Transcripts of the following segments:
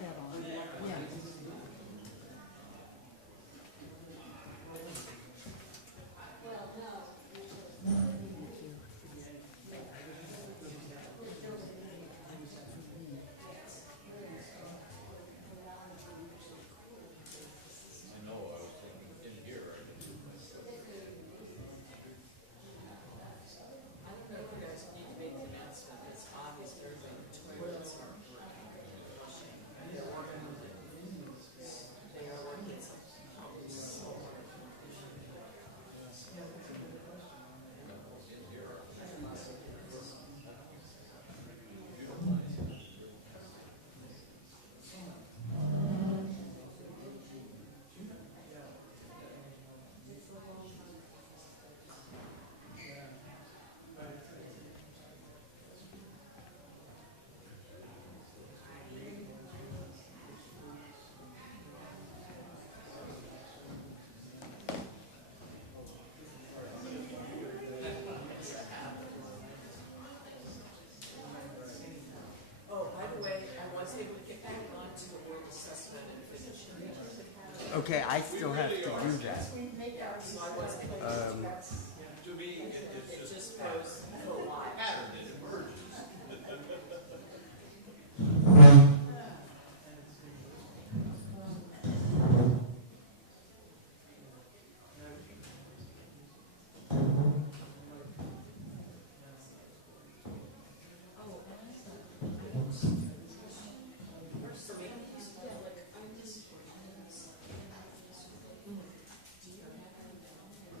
that on. Yeah. Okay, I still have to do that. To me, it just goes for a while. Pattern it emerges.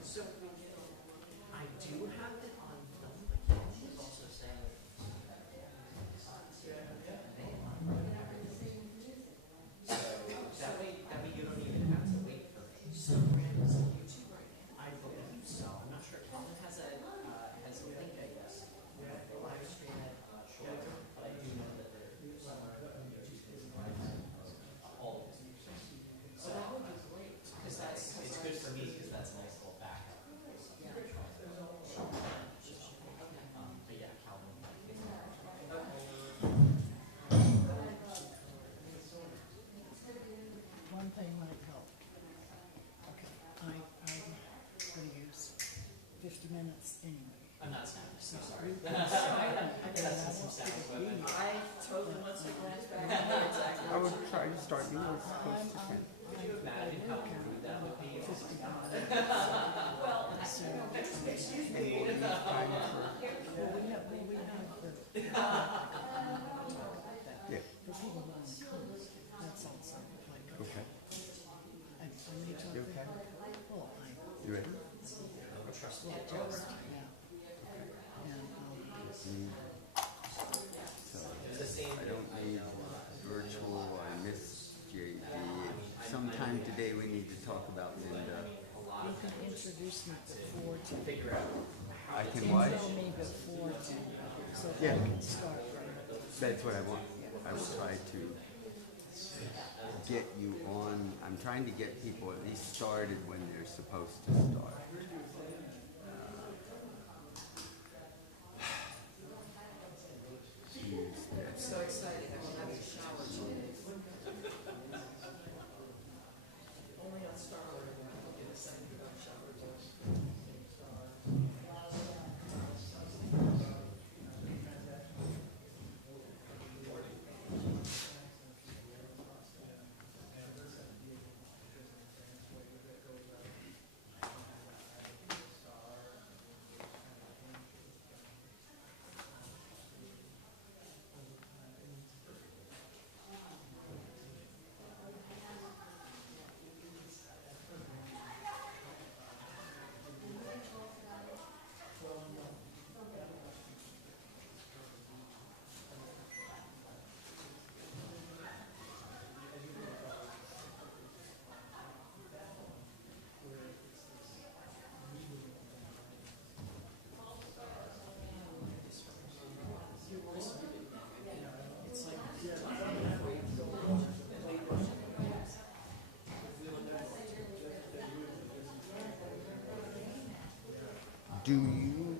So, I do have it on film, but he was also saying. So, that way you don't even have to wait for me. So, Brand is on YouTube right now? I believe so. I'm not sure. Calvin has a link, I guess. They'll live stream it shortly, but I do know that they're somewhere on YouTube. All of his music. So that would be great, because it's good for me, because that's a nice little backup. But yeah, Calvin. One thing might help. Okay, I'm gonna use 50 minutes anyway. I'm not snapping, so sorry. I Testing some sound equipment. I totally want to glance back. Exactly. I would try to start. You were supposed to 10. Could you imagine how rude that would be? Well, So, excuse And me. we'll leave time for, well, we have the, yeah, for people who want to come. That's also like, okay. I need to. You okay? Well, You ready? Trust me. yeah. And, It's the same. I don't need virtual. I miss JV. Sometime today we need to talk about Linda. you can introduce me before to, Figure out. I can what? tell me before to, so Yeah. I can start right. That's what I want. I will try to get you on. I'm trying to get people at least started when they're supposed to start. I'm so excited. I will have a shower today. Only on Star Wars will people get excited about showers. Do you?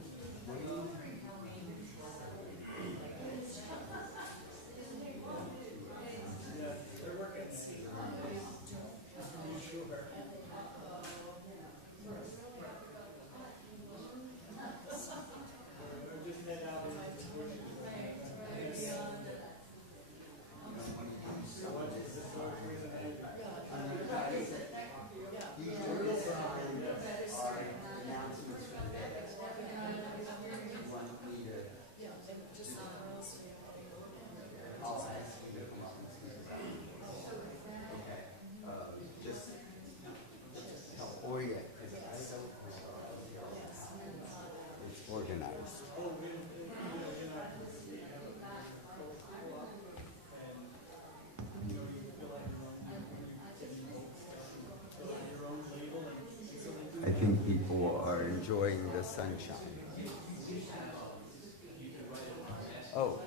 think people are enjoying the sunshine. Oh.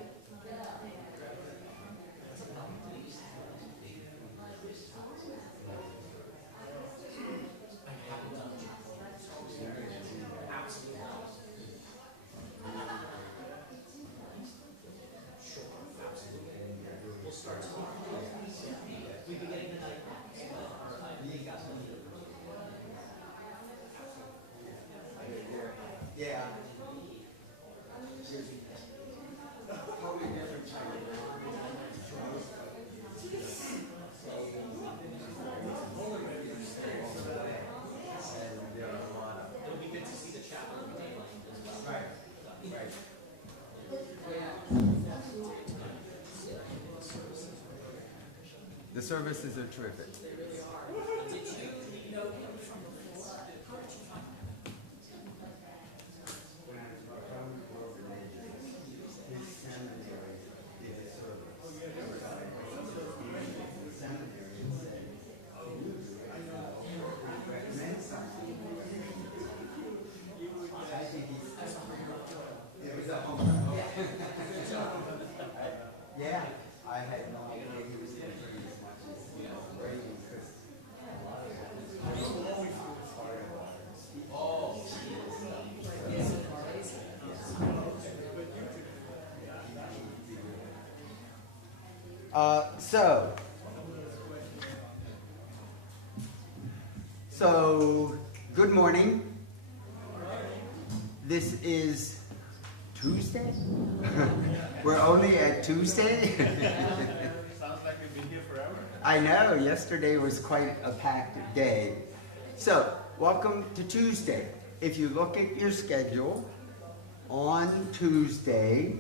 Yeah. Totally different type of It'll be good to see the chapel in daylight as well. Right, right. The services are terrific. Did you know him from before? How did you find him? When I was from his seminary did a service. The seminary said, recommend something. I think it was a home run. Yeah, I had no idea he was going to bring as much as Brady and Chris. So, good morning. This is Tuesday? We're only at Tuesday? Sounds like we've been here forever. I know, yesterday was quite a packed day. So, welcome to Tuesday. If you look at your schedule, on Tuesday,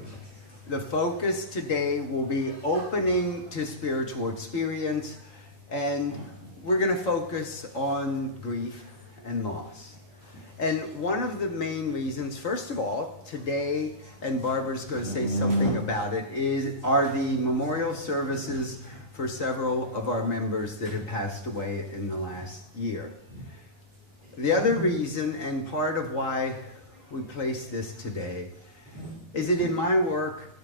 the focus today will be opening to spiritual experience, and we're going to focus on grief and loss. And one of the main reasons, first of all, today, and Barbara's going to say something about it, are the memorial services for several of our members that have passed away in the last year. The other reason, and part of why we place this today, is that in my work,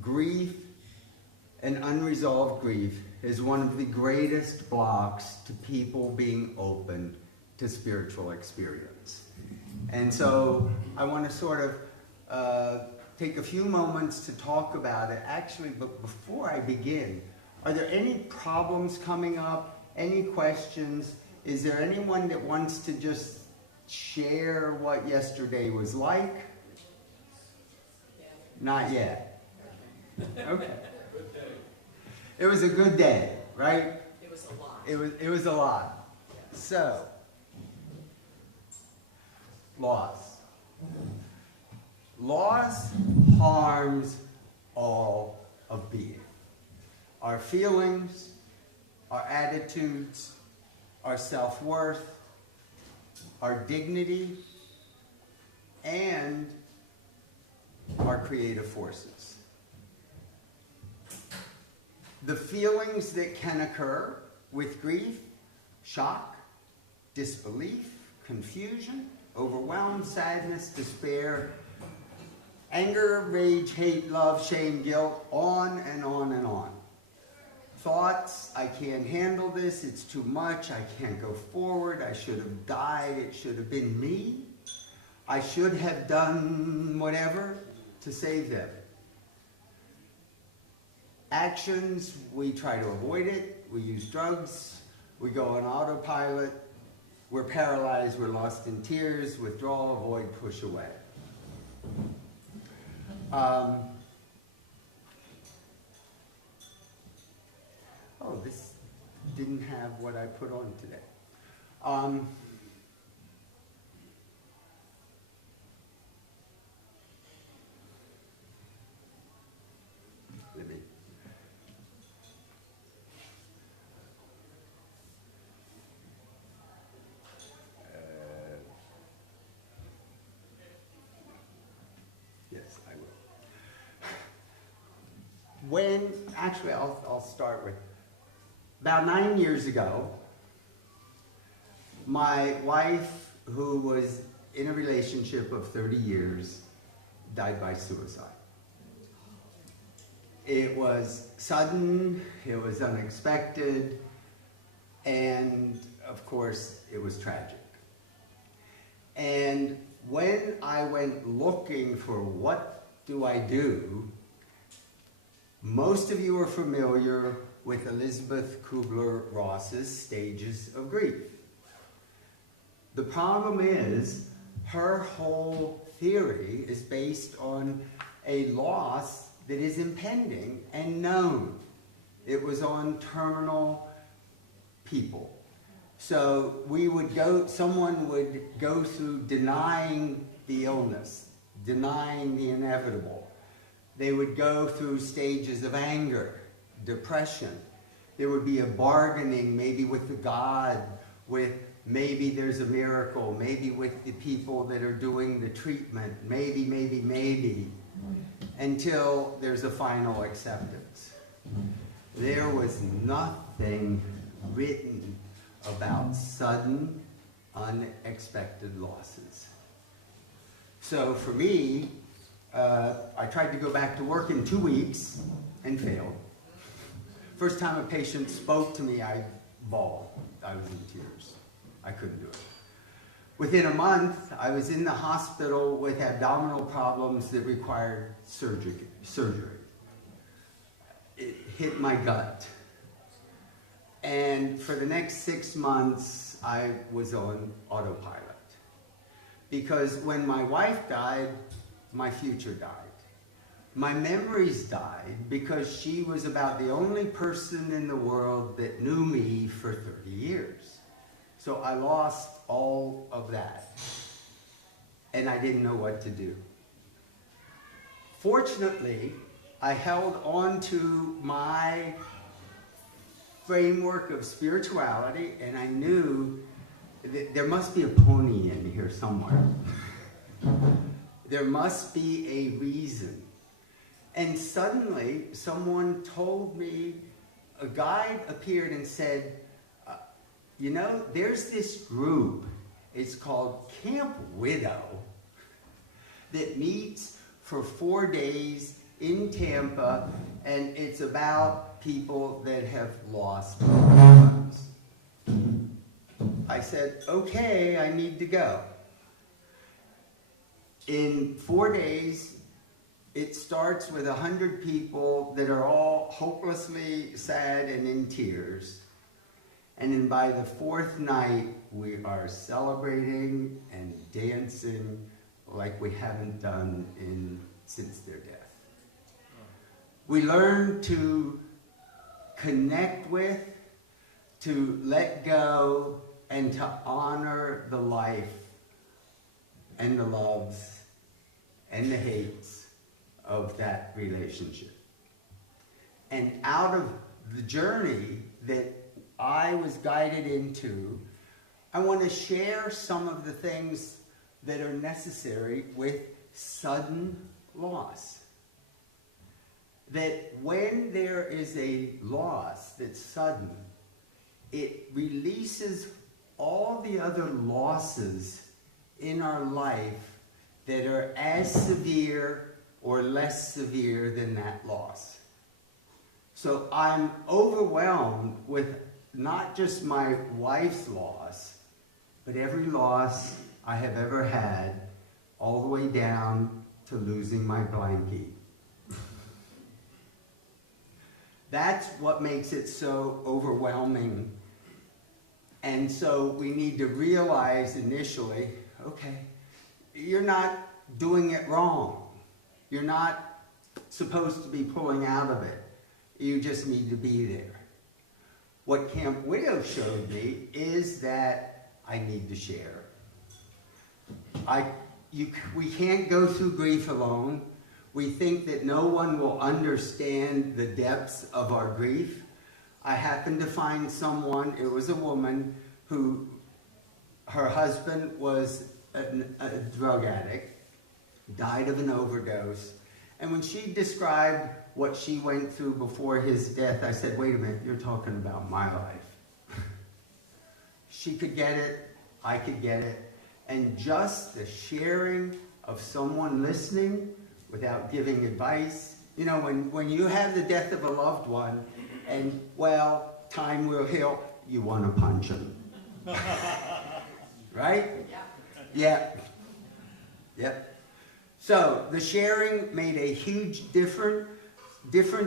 grief and unresolved grief is one of the greatest blocks to people being open to spiritual experience. And so I want to sort of take a few moments to talk about it. Actually, but before I begin, are there any problems coming up? Any questions? Is there anyone that wants to just share what yesterday was like? Not yet. Okay. It was a good day, right? It was a lot. It was a lot. So, loss. Loss harms all of being. Our feelings, our attitudes, our self-worth, our dignity, and our creative forces. The feelings that can occur with grief: shock, disbelief, confusion, overwhelm, sadness, despair, anger, rage, hate, love, shame, guilt, on and on and on. Thoughts: I can't handle this, it's too much, I can't go forward, I should have died, it should have been me, I should have done whatever to save them. Actions: we try to avoid it, we use drugs, we go on autopilot, we're paralyzed, we're lost in tears, withdraw, avoid, push away. Oh, this didn't have what I put on today. Let me. Yes, I will. Actually, I'll start with, about 9 years ago, My wife, who was in a relationship of 30 years, died by suicide. It was sudden, it was unexpected, and of course, it was tragic. And when I went looking for what do I do, most of you are familiar with Elizabeth Kubler-Ross's stages of grief. The problem is, her whole theory is based on a loss that is impending and known. It was on terminal people. So someone would go through denying the illness, denying the inevitable. They would go through stages of anger, depression. There would be a bargaining, maybe with the God, with maybe there's a miracle, maybe with the people that are doing the treatment, maybe, until there's a final acceptance. There was nothing written about sudden, unexpected losses. So for me, I tried to go back to work in 2 weeks and failed. First time a patient spoke to me, I bawled. I was in tears. I couldn't do it. Within a month, I was in the hospital with abdominal problems that required surgery. It hit my gut. And for the next 6 months, I was on autopilot. Because when my wife died, my future died. My memories died because she was about the only person in the world that knew me for 30 years. So I lost all of that. And I didn't know what to do. Fortunately, I held on to my framework of spirituality, and I knew that there must be a pony in here somewhere. There must be a reason. And suddenly, someone told me, a guide appeared and said, you know, there's this group, it's called Camp Widow, that meets for 4 days in Tampa, and it's about people that have lost loved ones. I said, okay, I need to go. In 4 days, it starts with 100 people that are all hopelessly sad and in tears. And then by the 4th night, we are celebrating and dancing like we haven't done since their death. We learn to connect with, to let go, and to honor the life and the loves and the hates of that relationship. And out of the journey that I was guided into, I want to share some of the things that are necessary with sudden loss. That when there is a loss that's sudden, it releases all the other losses in our life that are as severe or less severe than that loss. So I'm overwhelmed with not just my wife's loss, but every loss I have ever had, all the way down to losing my blankie. That's what makes it so overwhelming. And so we need to realize initially, okay, you're not doing it wrong. You're not supposed to be pulling out of it. You just need to be there. What Camp Widow showed me is that I need to share. We can't go through grief alone. We think that no one will understand the depths of our grief. I happened to find someone, it was a woman, who her husband was a drug addict, died of an overdose. And when she described what she went through before his death, I said, wait a minute, you're talking about my life. She could get it I could get it. And just the sharing of someone listening without giving advice. You know, when you have the death of a loved one and, well, time will heal, you want to punch them. Right? Yeah. Yep. So the sharing made a huge difference.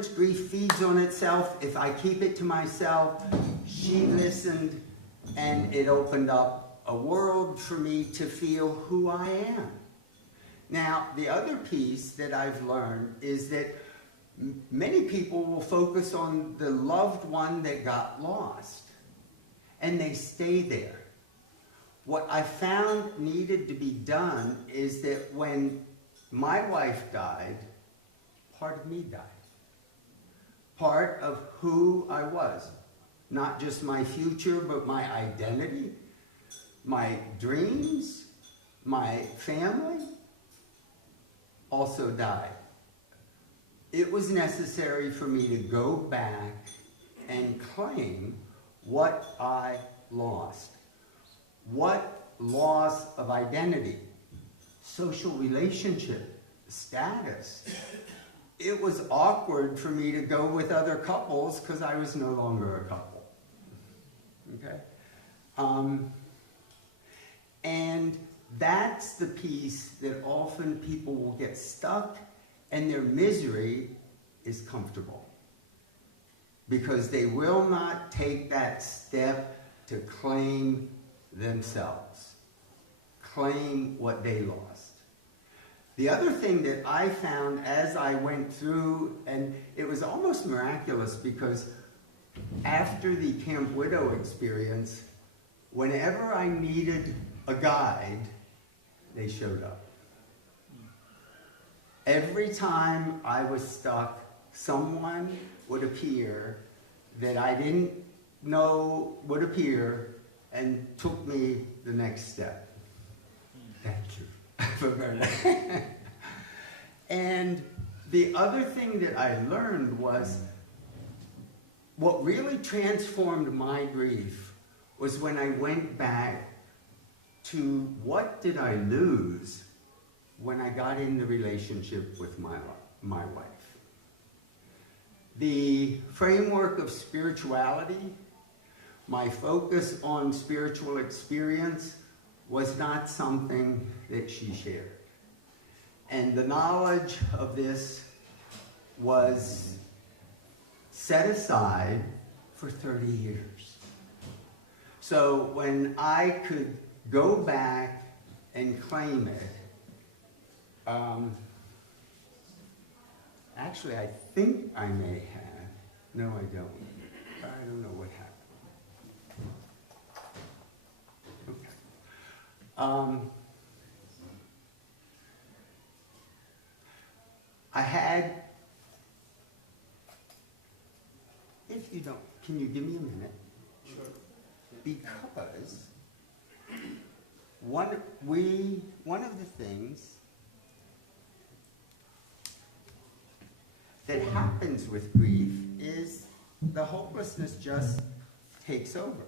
Grief feeds on itself. If I keep it to myself, she listened, and it opened up a world for me to feel who I am. Now, the other piece that I've learned is that many people will focus on the loved one that got lost, and they stay there. What I found needed to be done is that when my wife died, part of me died. Part of who I was. Not just my future, but my identity, my dreams, my family also died. It was necessary for me to go back and claim what I lost. What loss of identity, social relationship, status. It was awkward for me to go with other couples because I was no longer a couple. Okay? And that's the piece that often people will get stuck, and their misery is comfortable. Because they will not take that step to claim themselves. Claim what they lost. The other thing that I found as I went through, and it was almost miraculous because after the Camp Widow experience, whenever I needed a guide, they showed up. Every time I was stuck, someone would appear that I didn't know would appear and took me the next step. Thank you. And the other thing that I learned was what really transformed my grief was when I went back to what did I lose when I got in the relationship with my wife. The framework of spirituality, my focus on spiritual experience, was not something that she shared. And the knowledge of this was set aside for 30 years. So when I could go back and claim it, actually I think I may have, no I don't. I don't know what happened. I had, if you don't, can you give me a minute? Sure. Because one of the things that happens with grief is the hopelessness just takes over.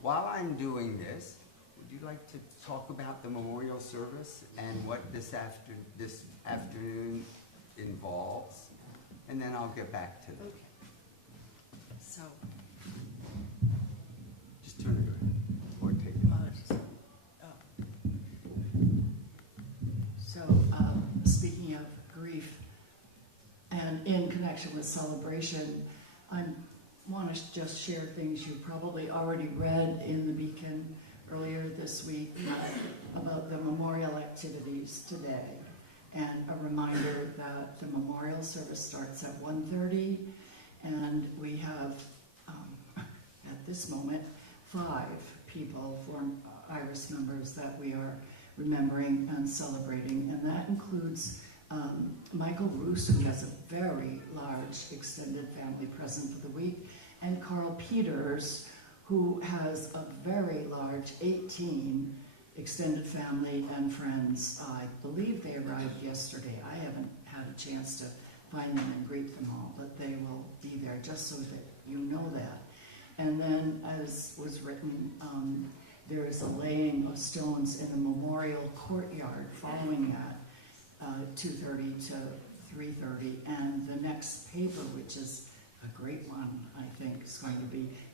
While I'm doing this, would you like to talk about the memorial service and what this afternoon involves? And then I'll get back to them. Okay. So, Just turn it around or take it. Speaking of grief and in connection with celebration, I want to just share things you probably already read in the Beacon earlier this week about the memorial activities today, and a reminder that the memorial service starts at 1:30, and we have at this moment 5 people, IRAS members, that we are remembering and celebrating, and that includes Michael Roos, who has a very large extended family present for the week, and Carl Peters, who has a very large 18 extended family and friends. I believe they arrived yesterday. I haven't had a chance to find them and greet them all, but they will be there just so that you know that. And then, as was written, there is a laying of stones in the memorial courtyard following that, 2:30 to 3:30. And the next paper, which is a great one, I think,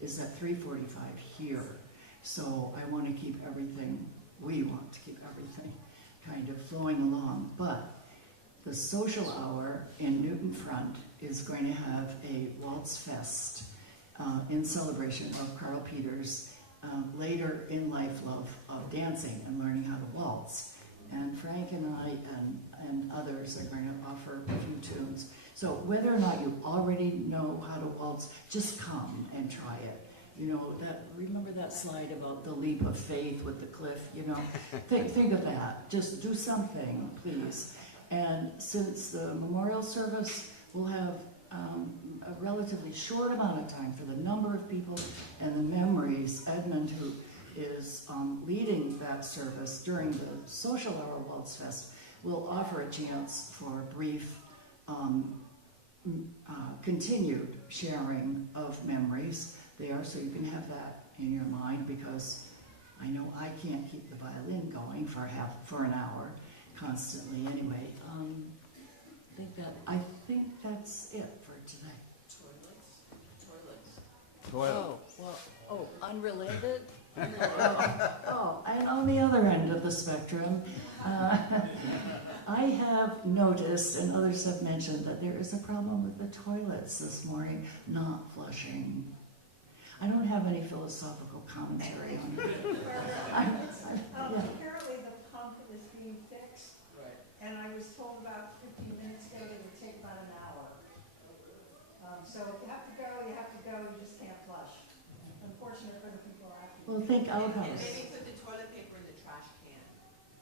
is at 3:45 here. So I want to keep everything, we want to keep everything kind of flowing along. But the social hour in Newton Front is going to have a waltz fest in celebration of Carl Peters' later in life love of dancing and learning how to waltz. And Frank and I and others are going to offer a few tunes. So whether or not you already know how to waltz, just come and try it. You know, remember that slide about the leap of faith with the cliff, you know? Think of that. Just do something, please. And since the memorial service will have a relatively short amount of time for the number of people and the memories, Edmund, who is leading that service during the social hour Waltz Fest, will offer a chance for a brief continued sharing of memories there, so you can have that in your mind, because I know I can't keep the violin going for an hour constantly anyway. I think that's it for today. Toilets. Unrelated? And on the other end of the spectrum, I have noticed, and others have mentioned, that there is a problem with the toilets this morning not flushing. I don't have any philosophical commentary on it. Apparently the pump is being fixed, Right. and I was told about 15 minutes ago that it would take about an hour. So if you have to go, you have to go, you just can't flush. Unfortunate for the people after. Well, think And outhouse. maybe put the toilet paper in the trash can.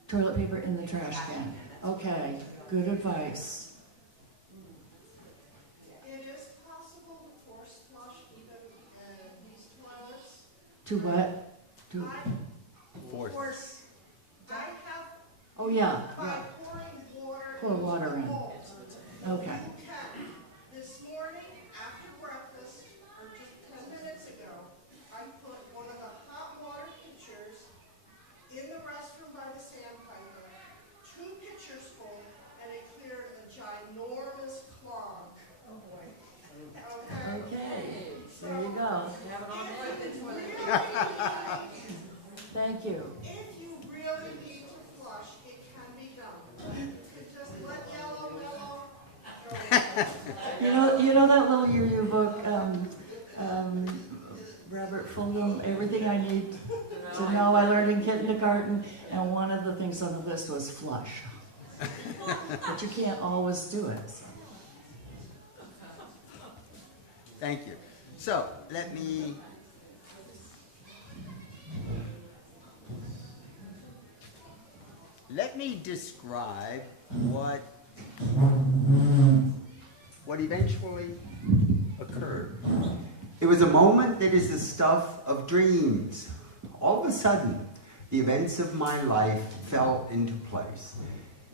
Toilet paper in the trash can. Okay, good advice. It is possible to force flush even these toilets. To what? To, Force. I have, oh yeah, by pouring water. Pour water into the in. bowl. okay. You can. This morning, after breakfast, or just 10 minutes ago, I put one of the hot water pitchers in the restroom by the sandpiper, 2 pitchers full, and it cleared a ginormous clog. Oh boy. Okay? Okay, there you go. Have it on the toilet. Thank you. If you really need to flush, it can be done. You could just let yellow go. You know that little Yu-Yu book, Robert Fulgham, Everything I Need to Know I Learned in Kindergarten, and one of the things on the list was flush. But you can't always do it. So. Thank you. So, let me describe what eventually occurred. It was a moment that is the stuff of dreams. All of a sudden, the events of my life fell into place.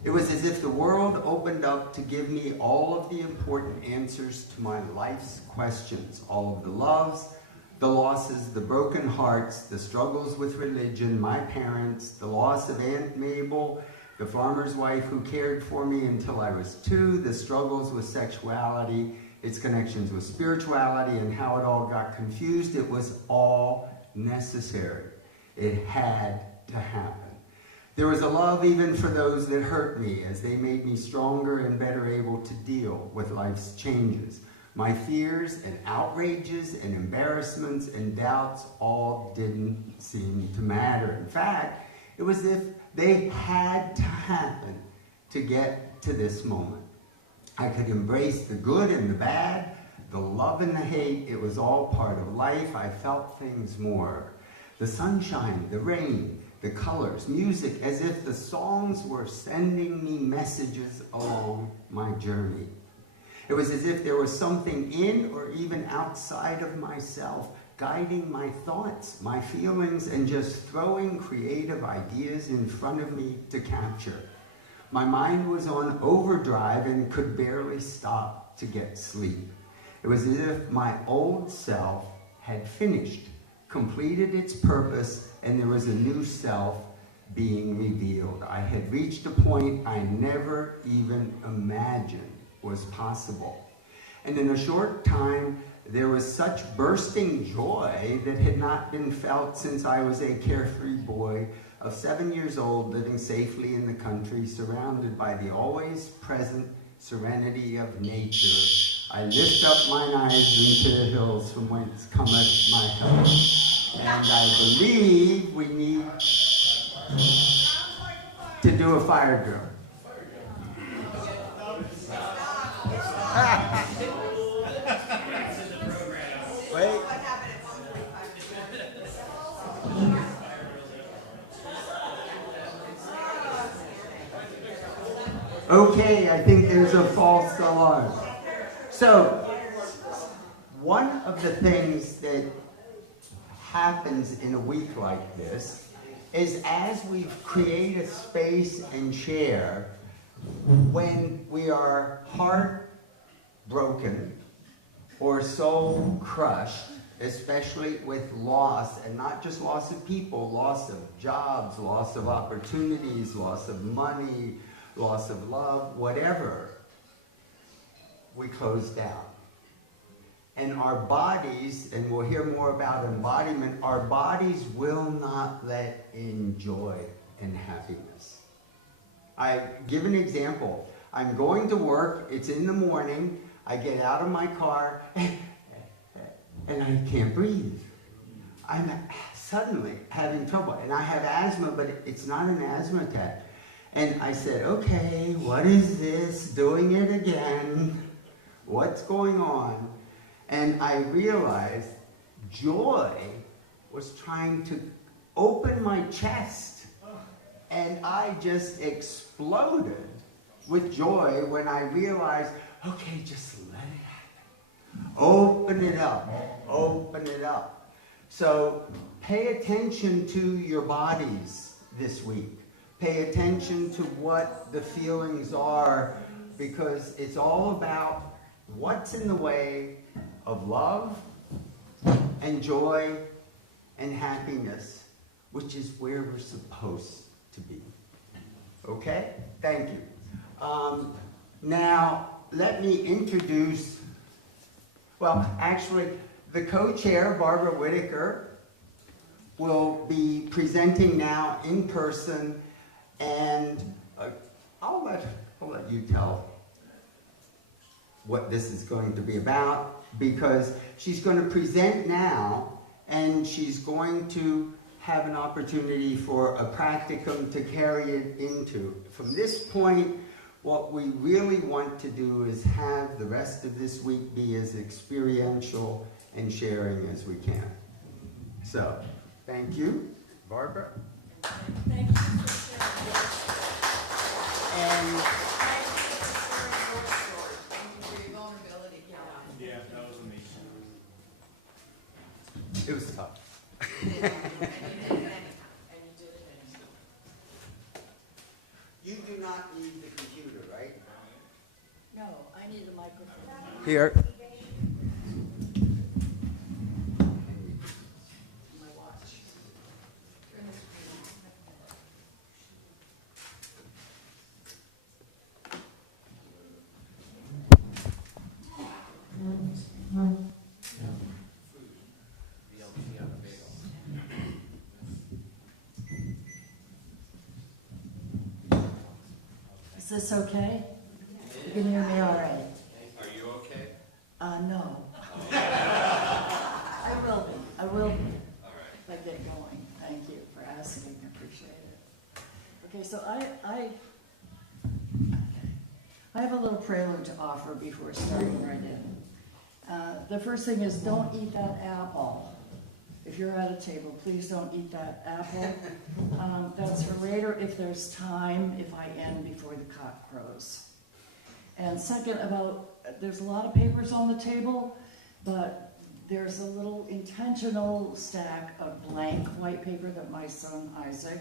It was as if the world opened up to give me all of the important answers to my life's questions. All of the loves, the losses, the broken hearts, the struggles with religion, my parents, the loss of Aunt Mabel, the farmer's wife who cared for me until I was 2, the struggles with sexuality, its connections with spirituality, and how it all got confused. It was all necessary. It had to happen. There was a love even for those that hurt me, as they made me stronger and better able to deal with life's changes. My fears and outrages and embarrassments and doubts all didn't seem to matter. In fact, it was as if they had to happen to get to this moment. I could embrace the good and the bad, the love and the hate. It was all part of life. I felt things more. The sunshine, the rain, the colors, music, as if the songs were sending me messages along my journey. It was as if there was something in or even outside of myself guiding my thoughts, my feelings, and just throwing creative ideas in front of me to capture. My mind was on overdrive and could barely stop to get sleep. It was as if my old self had finished, completed its purpose, and there was a new self being revealed. I had reached a point I never even imagined was possible. And in a short time, there was such bursting joy that had not been felt since I was a carefree boy of 7 years old, living safely in the country, surrounded by the always present serenity of nature. I lift up mine eyes into the hills from whence cometh my help. And I believe we need to do a fire drill. Wait. Okay, I think there's a false alarm. So, one of the things that happens in a week like this is as we create a space and share, when we are heartbroken or soul crushed, especially with loss, and not just loss of people, loss of jobs, loss of opportunities, loss of money, loss of love, whatever, we close down. And our bodies, and we'll hear more about embodiment, our bodies will not let in joy and happiness. I give an example. I'm going to work, it's in the morning, I get out of my car, and I can't breathe. I'm suddenly having trouble, and I have asthma, but it's not an asthma attack. And I said, okay, what is this? Doing it again. What's going on? And I realized joy was trying to open my chest. And I just exploded with joy when I realized, okay, just let it happen. Open it up. Open it up. So pay attention to your bodies this week. Pay attention to what the feelings are, because it's all about what's in the way of love and joy and happiness, which is where we're supposed to be. Okay? Thank you. Now, let me introduce, well, actually, the co-chair, Barbara Whittaker, will be presenting now in person. And I'll let you tell what this is going to be about, because she's going to present now, and she's going to have an opportunity for a practicum to carry it into. From this point, what we really want to do is have the rest of this week be as experiential and sharing as we can. So, thank you, Barbara. Thank you for sharing. And Yeah, that was me. it was tough. You do not need the computer, right? No, I need a microphone. Here. My watch. Is this okay? You can hear me all right? Are you okay? No. I will be. If I get going. Thank you for asking, I appreciate it. Okay, so I have a little prelude to offer before starting right in. The first thing is, don't eat that apple. If if you're at a table, please don't eat that apple. That's for later if there's time, if I end before the cock crows. And second, there's a lot of papers on the table, but there's a little intentional stack of blank white paper that my son Isaac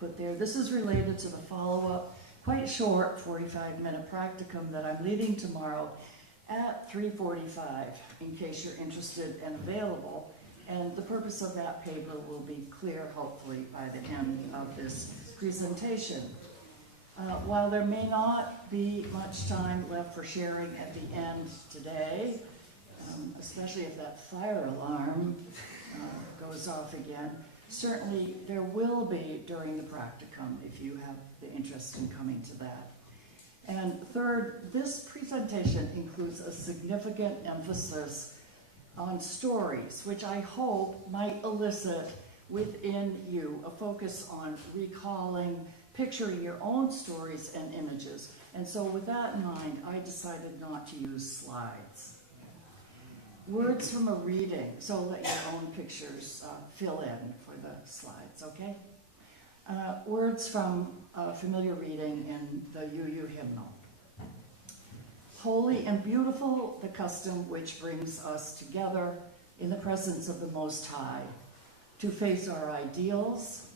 put there. This is related to the follow-up, quite short 45-minute practicum that I'm leading tomorrow at 3:45, in case you're interested and available. And the purpose of that paper will be clear, hopefully, by the end of this presentation. While there may not be much time left for sharing at the end today, especially if that fire alarm goes off again, certainly there will be during the practicum if you have the interest in coming to that. And third, this presentation includes a significant emphasis on stories, which I hope might elicit within you a focus on recalling, picturing your own stories and images. And so with that in mind, I decided not to use slides. Words from a reading, so let your own pictures fill in for the slides, okay? Words from a familiar reading in the UU hymnal. Holy and beautiful the custom which brings us together in the presence of the Most High, to face our ideals,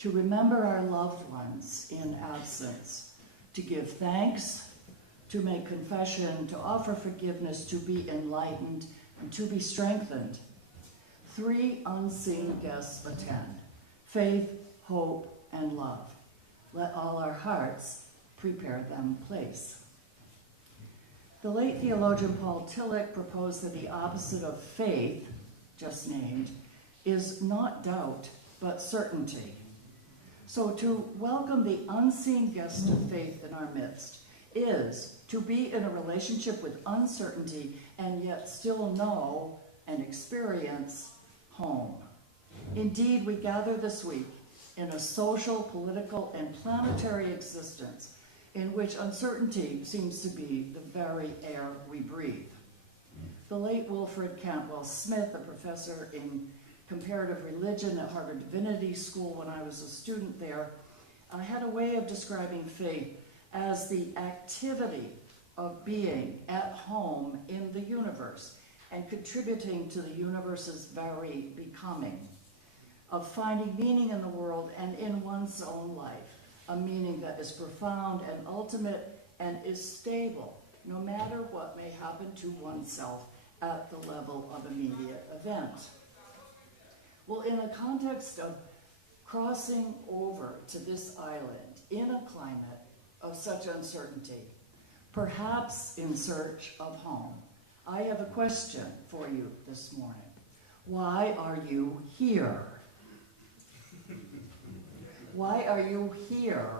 to remember our loved ones in absence, to give thanks, to make confession, to offer forgiveness, to be enlightened, and to be strengthened. 3 unseen guests attend: faith, hope, and love. Let all our hearts prepare them place. The late theologian Paul Tillich proposed that the opposite of faith, just named, is not doubt, but certainty. So to welcome the unseen guest of faith in our midst is to be in a relationship with uncertainty and yet still know and experience home. Indeed, we gather this week in a social, political, and planetary existence in which uncertainty seems to be the very air we breathe. The late Wilfred Cantwell Smith, a professor in comparative religion at Harvard Divinity School when I was a student there, had a way of describing faith as the activity of being at home in the universe and contributing to the universe's very becoming, of finding meaning in the world and in one's own life, a meaning that is profound and ultimate and is stable, no matter what may happen to oneself at the level of immediate event. Well, in a context of crossing over to this island in a climate of such uncertainty, perhaps in search of home, I have a question for you this morning. Why are you here? Why are you here,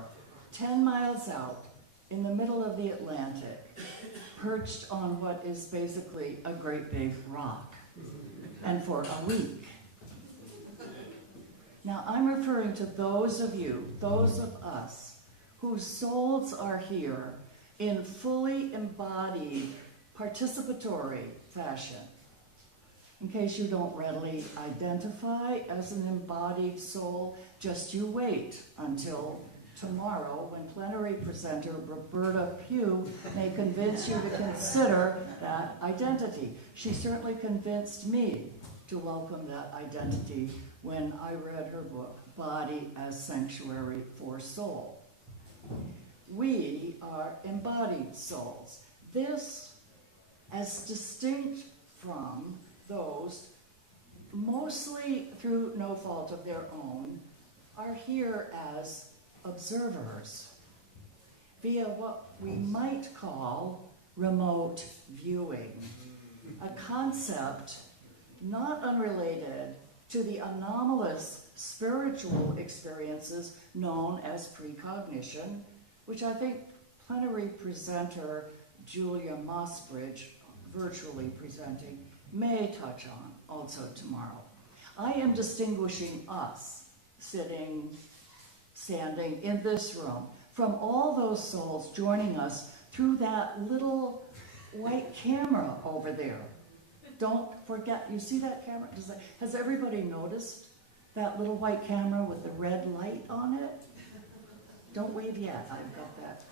10 miles out in the middle of the Atlantic, perched on what is basically a great big rock, and for a week? Now, I'm referring to those of you, those of us, whose souls are here in fully embodied, participatory fashion. In case you don't readily identify as an embodied soul, just you wait until tomorrow when plenary presenter Roberta Pugh may convince you to consider that identity. She certainly convinced me to welcome that identity when I read her book, Body as Sanctuary for Soul. We are embodied souls. This, as distinct from those, mostly through no fault of their own, are here as observers via what we might call remote viewing, a concept not unrelated to the anomalous spiritual experiences known as precognition, which I think plenary presenter Julia Mossbridge, virtually presenting, may touch on also tomorrow. I am distinguishing us standing in this room from all those souls joining us through that little white camera over there. don't forget, you see that camera? Has everybody noticed that little white camera with the red light on it? Don't wave yet, I've got that.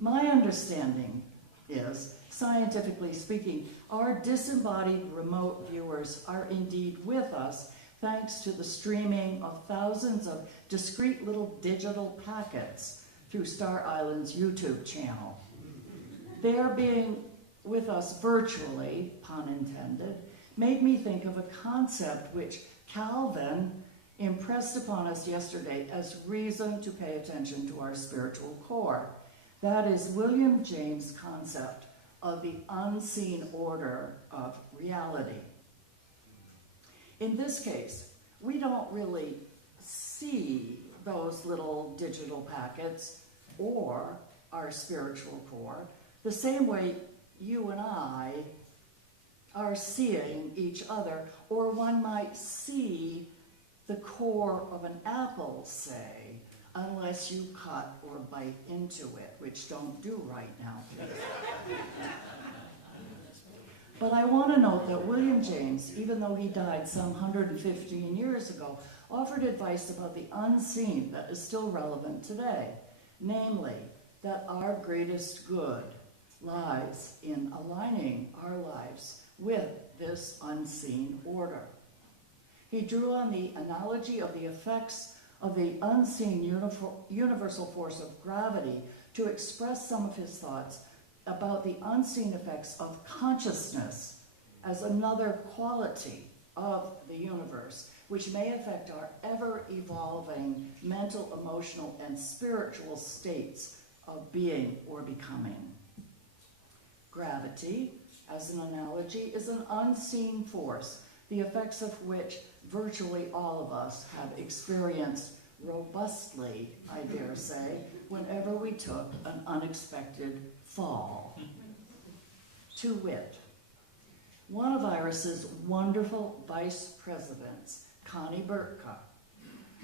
My understanding is, scientifically speaking, our disembodied remote viewers are indeed with us thanks to the streaming of thousands of discrete little digital packets through Star Island's YouTube channel. Their being with us virtually, pun intended, made me think of a concept which Calvin impressed upon us yesterday as reason to pay attention to our spiritual core. That is William James' concept of the unseen order of reality. In this case, we don't really see those little digital packets or our spiritual core the same way you and I are seeing each other, or one might see the core of an apple, say, unless you cut or bite into it, which don't do right now. But I want to note that William James, even though he died some 115 years ago, offered advice about the unseen that is still relevant today, namely, that our greatest good lies in aligning our lives with this unseen order. He drew on the analogy of the effects of the unseen universal force of gravity to express some of his thoughts about the unseen effects of consciousness as another quality of the universe, which may affect our ever-evolving mental, emotional, and spiritual states of being or becoming. Gravity, as an analogy, is an unseen force, the effects of which virtually all of us have experienced robustly, I dare say, whenever we took an unexpected fall. To wit, one of IRAS's wonderful vice presidents, Connie Burtka,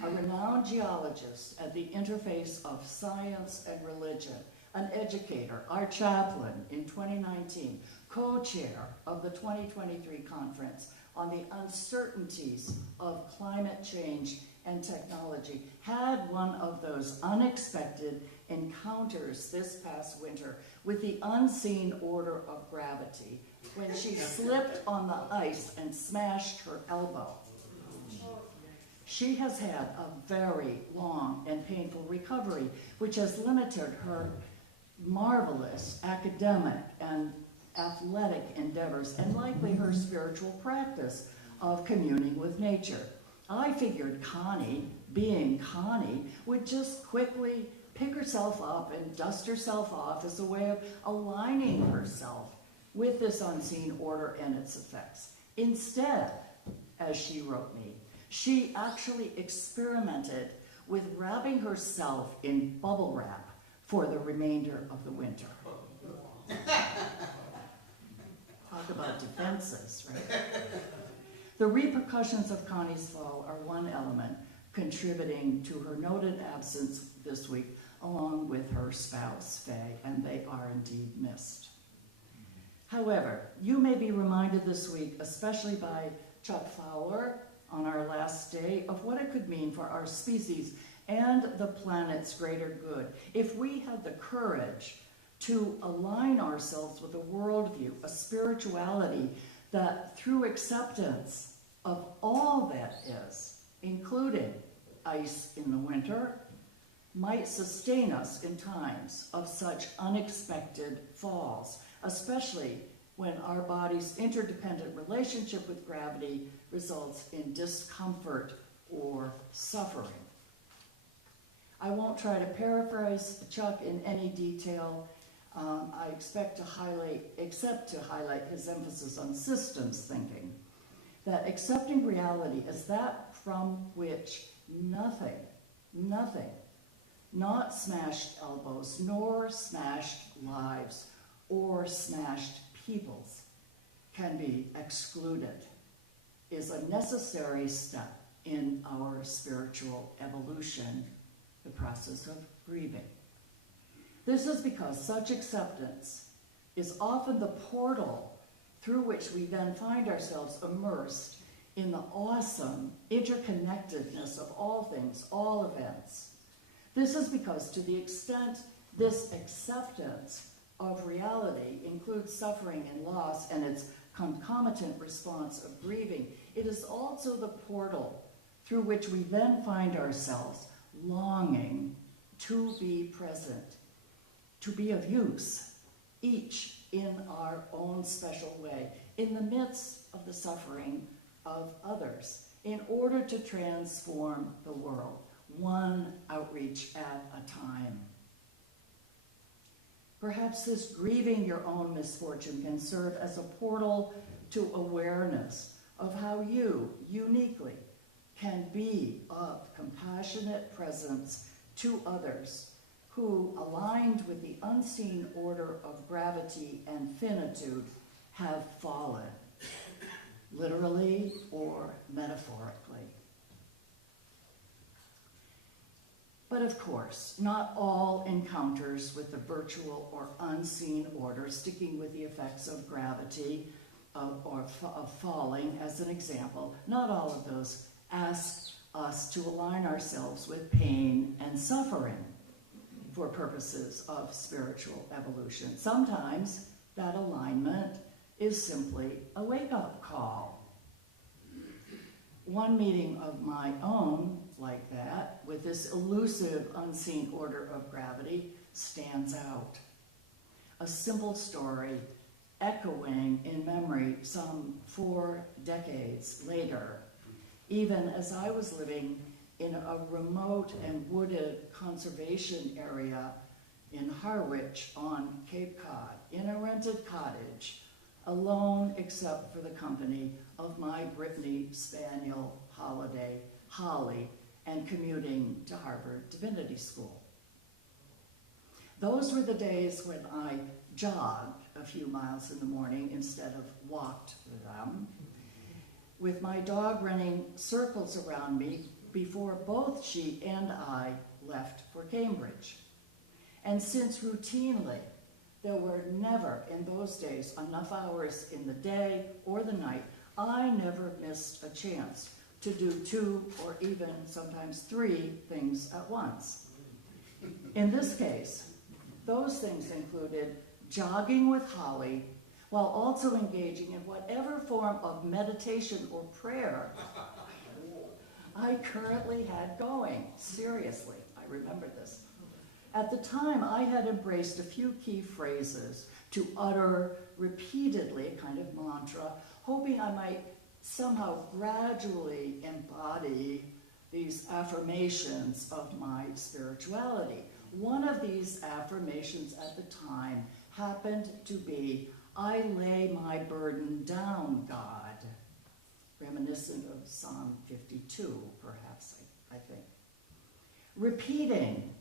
a renowned geologist at the interface of science and religion, an educator, our chaplain in 2019, co-chair of the 2023 conference on the uncertainties of climate change and technology, had one of those unexpected encounters this past winter with the unseen order of gravity when she slipped on the ice and smashed her elbow. She has had a very long and painful recovery, which has limited her marvelous academic and athletic endeavors, and likely her spiritual practice of communing with nature. I figured Connie, being Connie, would just quickly pick herself up and dust herself off as a way of aligning herself with this unseen order and its effects. Instead, as she wrote me, she actually experimented with wrapping herself in bubble wrap for the remainder of the winter. Talk about defenses, right? The repercussions of Connie's fall are one element contributing to her noted absence this week, along with her spouse, Faye, and they are indeed missed. However, you may be reminded this week, especially by Chuck Fowler on our last day, of what it could mean for our species and the planet's greater good if we had the courage to align ourselves with a worldview, a spirituality that through acceptance of all that is, including ice in the winter, might sustain us in times of such unexpected falls, especially when our body's interdependent relationship with gravity results in discomfort or suffering. I won't try to paraphrase Chuck in any detail. I except to highlight his emphasis on systems thinking, that accepting reality as that from which nothing, not smashed elbows, nor smashed lives, or smashed peoples, can be excluded, is a necessary step in our spiritual evolution, the process of grieving. This is because such acceptance is often the portal through which we then find ourselves immersed in the awesome interconnectedness of all things, all events. This is because to the extent this acceptance of reality includes suffering and loss and its concomitant response of grieving, it is also the portal through which we then find ourselves longing to be present, to be of use, each in our own special way, in the midst of the suffering of others, in order to transform the world, one outreach at a time. Perhaps this grieving your own misfortune can serve as a portal to awareness of how you, uniquely, can be of compassionate presence to others who, aligned with the unseen order of gravity and finitude, have fallen, literally or metaphorically. But of course, not all encounters with the virtual or unseen order, sticking with the effects of gravity or of falling as an example, not all of those ask us to align ourselves with pain and suffering for purposes of spiritual evolution. Sometimes that alignment is simply a wake-up call. One meeting of my own like that, with this elusive, unseen order of gravity, stands out. A simple story echoing in memory some 4 decades later, even as I was living in a remote and wooded conservation area in Harwich on Cape Cod, in a rented cottage, alone except for the company of my Brittany Spaniel Holiday, Holly, and commuting to Harvard Divinity School. Those were the days when I jogged a few miles in the morning instead of walked them, with my dog running circles around me before both she and I left for Cambridge. And since routinely there were never in those days enough hours in the day or the night, I never missed a chance to do 2 or even sometimes 3 things at once. In this case, those things included jogging with Holly while also engaging in whatever form of meditation or prayer I currently had going. Seriously, I remember this. At the time, I had embraced a few key phrases to utter repeatedly, a kind of mantra, hoping I might somehow gradually embody these affirmations of my spirituality. One of these affirmations at the time happened to be, "I lay my burden down, God," reminiscent of Psalm 52, perhaps, I think. Repeating,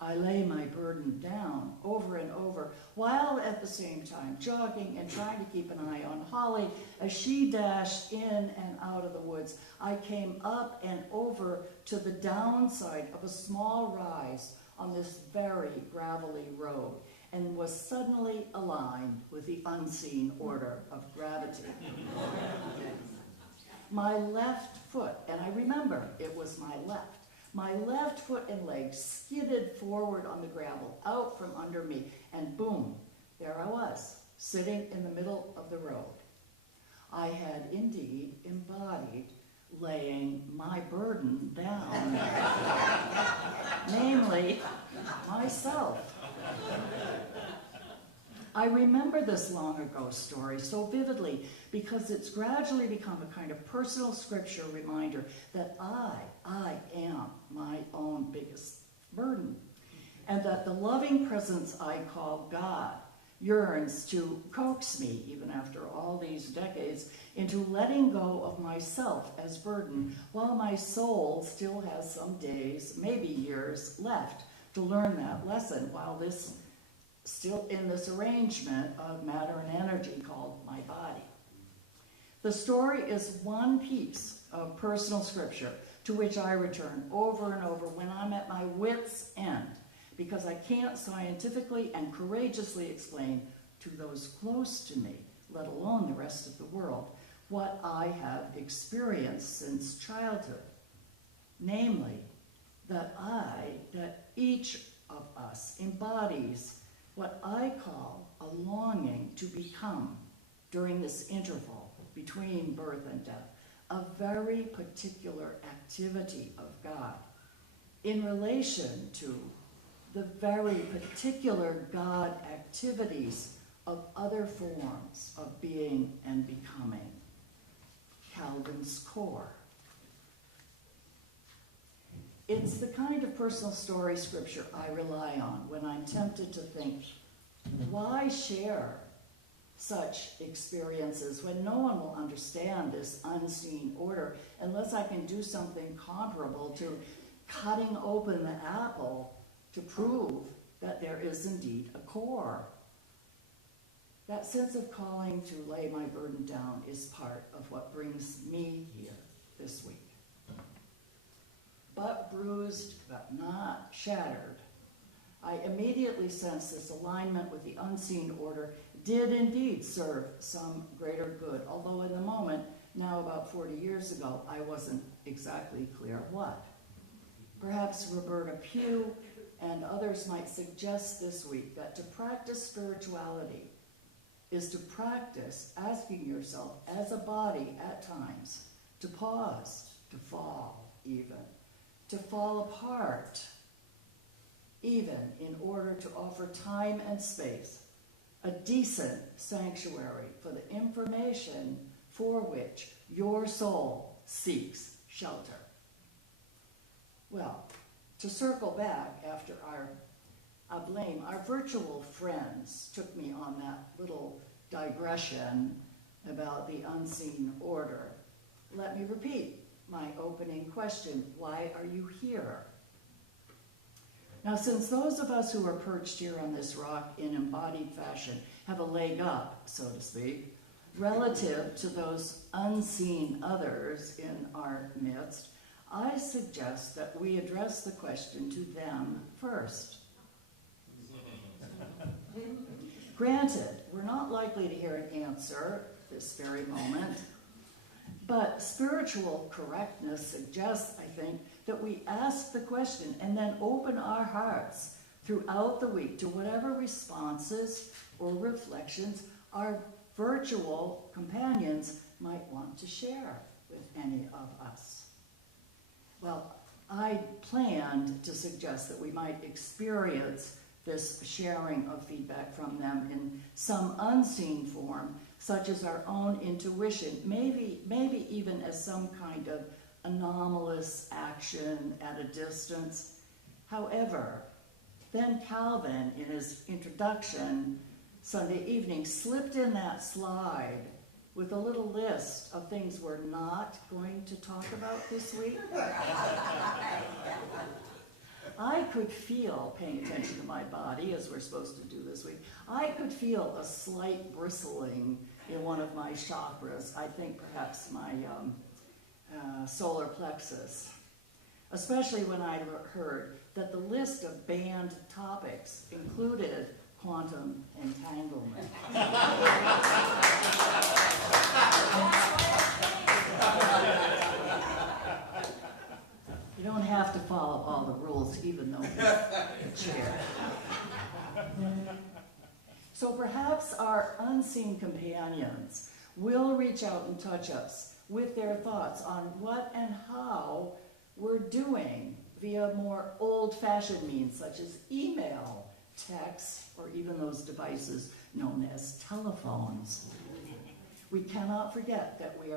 "I lay my burden down," over and over, while at the same time jogging and trying to keep an eye on Holly as she dashed in and out of the woods. I came up and over to the downside of a small rise on this very gravelly road and was suddenly aligned with the unseen order of gravity. My left foot, and I remember it was my left foot and leg skidded forward on the gravel, out from under me, and boom, there I was, sitting in the middle of the road. I had indeed embodied laying my burden down, namely myself. I remember this long ago story so vividly because it's gradually become a kind of personal scripture reminder that I am my own biggest burden, and that the loving presence I call God yearns to coax me, even after all these decades, into letting go of myself as burden, while my soul still has some days, maybe years, left to learn that lesson, while still in this arrangement of matter and energy called my body. The story is one piece of personal scripture to which I return over and over when I'm at my wit's end, because I can't scientifically and courageously explain to those close to me, let alone the rest of the world, what I have experienced since childhood. Namely, that each of us embodies what I call a longing to become during this interval between birth and death, a very particular activity of God in relation to the very particular God activities of other forms of being and becoming. Calvin's core. It's the kind of personal story scripture I rely on when I'm tempted to think, why share such experiences when no one will understand this unseen order unless I can do something comparable to cutting open the apple to prove that there is indeed a core. That sense of calling to lay my burden down is part of what brings me here this week. But bruised, but not shattered, I immediately sensed this alignment with the unseen order did indeed serve some greater good, although in the moment, now about 40 years ago, I wasn't exactly clear what. Perhaps Roberta Pugh and others might suggest this week that to practice spirituality is to practice asking yourself as a body at times to pause, to fall even, to fall apart, even in order to offer time and space, a decent sanctuary for the information for which your soul seeks shelter. Well, to circle back after our virtual friends took me on that little digression about the unseen order. Let me repeat my opening question, why are you here? Now, since those of us who are perched here on this rock in embodied fashion have a leg up, so to speak, relative to those unseen others in our midst, I suggest that we address the question to them first. Granted, we're not likely to hear an answer this very moment, but spiritual correctness suggests, I think, that we ask the question and then open our hearts throughout the week to whatever responses or reflections our virtual companions might want to share with any of us. Well, I planned to suggest that we might experience this sharing of feedback from them in some unseen form, such as our own intuition, maybe even as some kind of anomalous action at a distance. However, then Calvin, in his introduction Sunday evening, slipped in that slide with a little list of things we're not going to talk about this week. I could feel, paying attention to my body as we're supposed to do this week, I could feel a slight bristling in one of my chakras, I think perhaps my solar plexus, especially when I heard that the list of banned topics included quantum entanglement. You don't have to follow all the rules, even though you're the chair. So perhaps our unseen companions will reach out and touch us with their thoughts on what and how we're doing via more old-fashioned means, such as email, text, or even those devices known as telephones. We cannot forget that we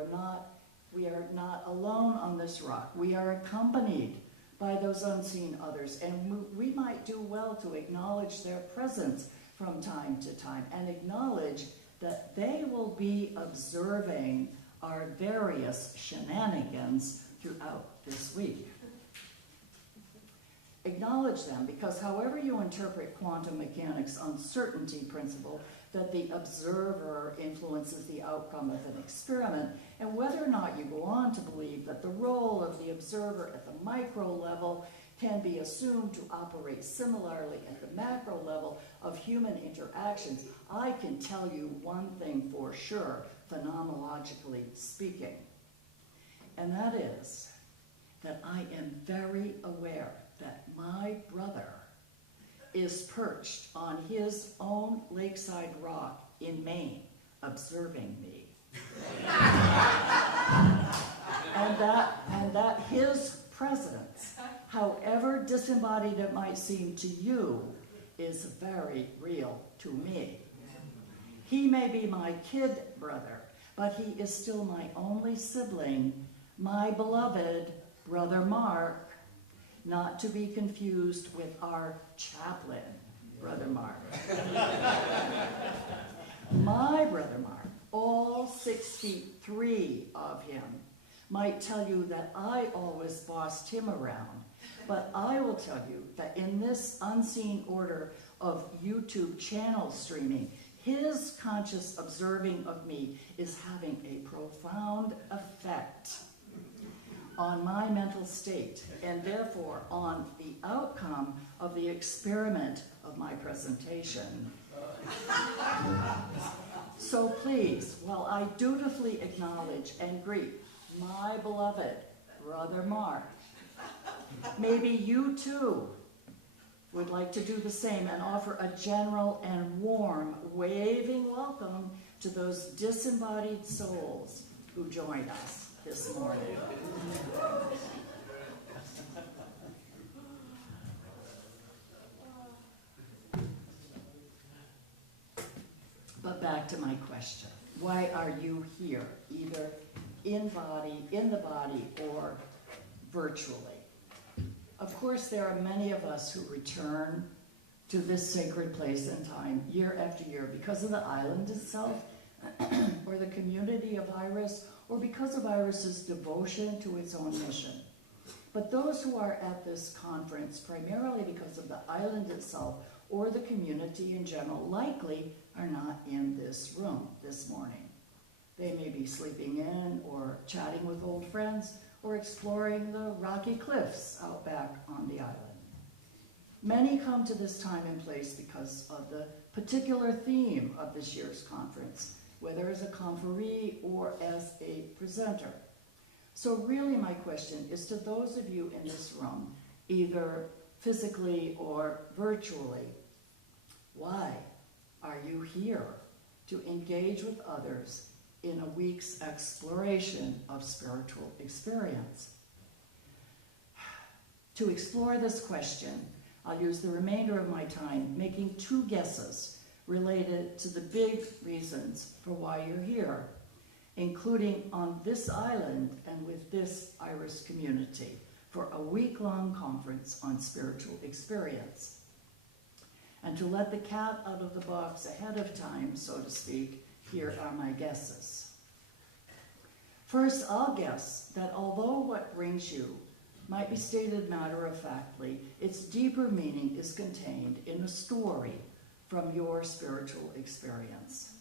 are not alone on this rock. We are accompanied by those unseen others, and we might do well to acknowledge their presence from time to time and acknowledge that they will be observing our various shenanigans throughout this week. Acknowledge them, because however you interpret quantum mechanics' uncertainty principle, that the observer influences the outcome of an experiment, and whether or not you go on to believe that the role of the observer at the micro level can be assumed to operate similarly at the macro level of human interactions, I can tell you one thing for sure, phenomenologically speaking, and that is that I am very aware that my brother is perched on his own lakeside rock in Maine, observing me. and that his presence, however disembodied it might seem to you, is very real to me. He may be my kid brother, but he is still my only sibling, my beloved brother Mark, not to be confused with our chaplain, Brother Mark. My brother Mark, all 6 feet 3 of him, might tell you that I always bossed him around, but I will tell you that in this unseen order of YouTube channel streaming, his conscious observing of me is having a profound effect on my mental state, and therefore on the outcome of the experiment of my presentation. So please, while I dutifully acknowledge and greet my beloved Brother Mark, maybe you too would like to do the same and offer a general and warm, waving welcome to those disembodied souls who join us this morning. But back to my question. Why are you here, either in the body, or virtually? Of course, there are many of us who return to this sacred place and time year after year because of the island itself, or the community of IRAS, or because of IRAS's devotion to its own mission. But those who are at this conference primarily because of the island itself or the community in general likely are not in this room this morning. They may be sleeping in or chatting with old friends or exploring the rocky cliffs out back on the island. Many come to this time and place because of the particular theme of this year's conference, whether as a conferee or as a presenter. So really my question is to those of you in this room, either physically or virtually, why are you here to engage with others in a week's exploration of spiritual experience? To explore this question, I'll use the remainder of my time making 2 guesses related to the big reasons for why you're here, including on this island and with this IRAS community for a week-long conference on spiritual experience. And to let the cat out of the box ahead of time, so to speak, here are my guesses. First, I'll guess that although what brings you might be stated matter-of-factly, its deeper meaning is contained in a story from your spiritual experience.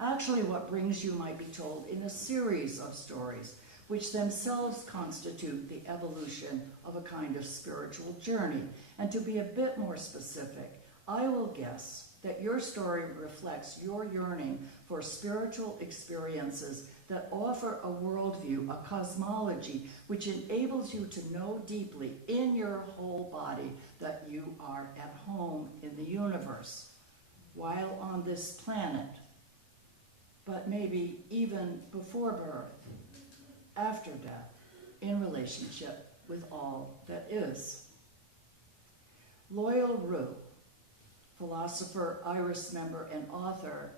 Actually, what brings you might be told in a series of stories, which themselves constitute the evolution of a kind of spiritual journey. And to be a bit more specific, I will guess that your story reflects your yearning for spiritual experiences that offer a worldview, a cosmology, which enables you to know deeply in your whole body that you are at home in the universe, while on this planet, but maybe even before birth, after death, in relationship with all that is. Loyal Rue, philosopher, IRAS member, and author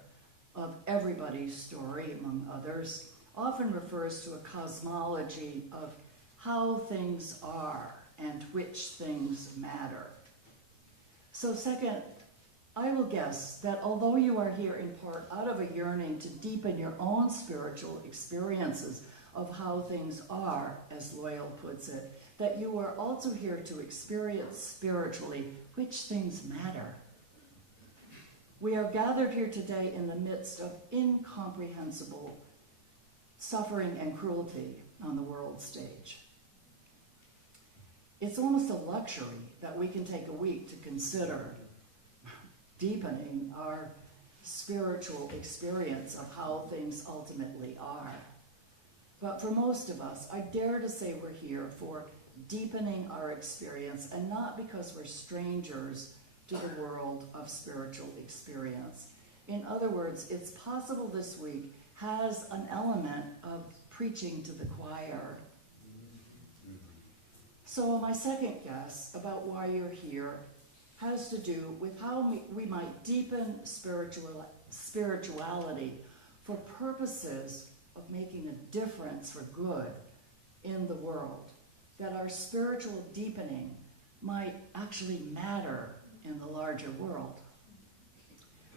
of Everybody's Story, among others, often refers to a cosmology of how things are and which things matter. So second, I will guess that although you are here in part out of a yearning to deepen your own spiritual experiences of how things are, as Loyal puts it, that you are also here to experience spiritually which things matter. We are gathered here today in the midst of incomprehensible suffering and cruelty on the world stage. It's almost a luxury that we can take a week to consider deepening our spiritual experience of how things ultimately are. But for most of us, I dare to say we're here for deepening our experience, and not because we're strangers to the world of spiritual experience. In other words, it's possible this week has an element of preaching to the choir. So my second guess about why you're here has to do with how we might deepen spirituality for purposes of making a difference for good in the world. That our spiritual deepening might actually matter in the larger world.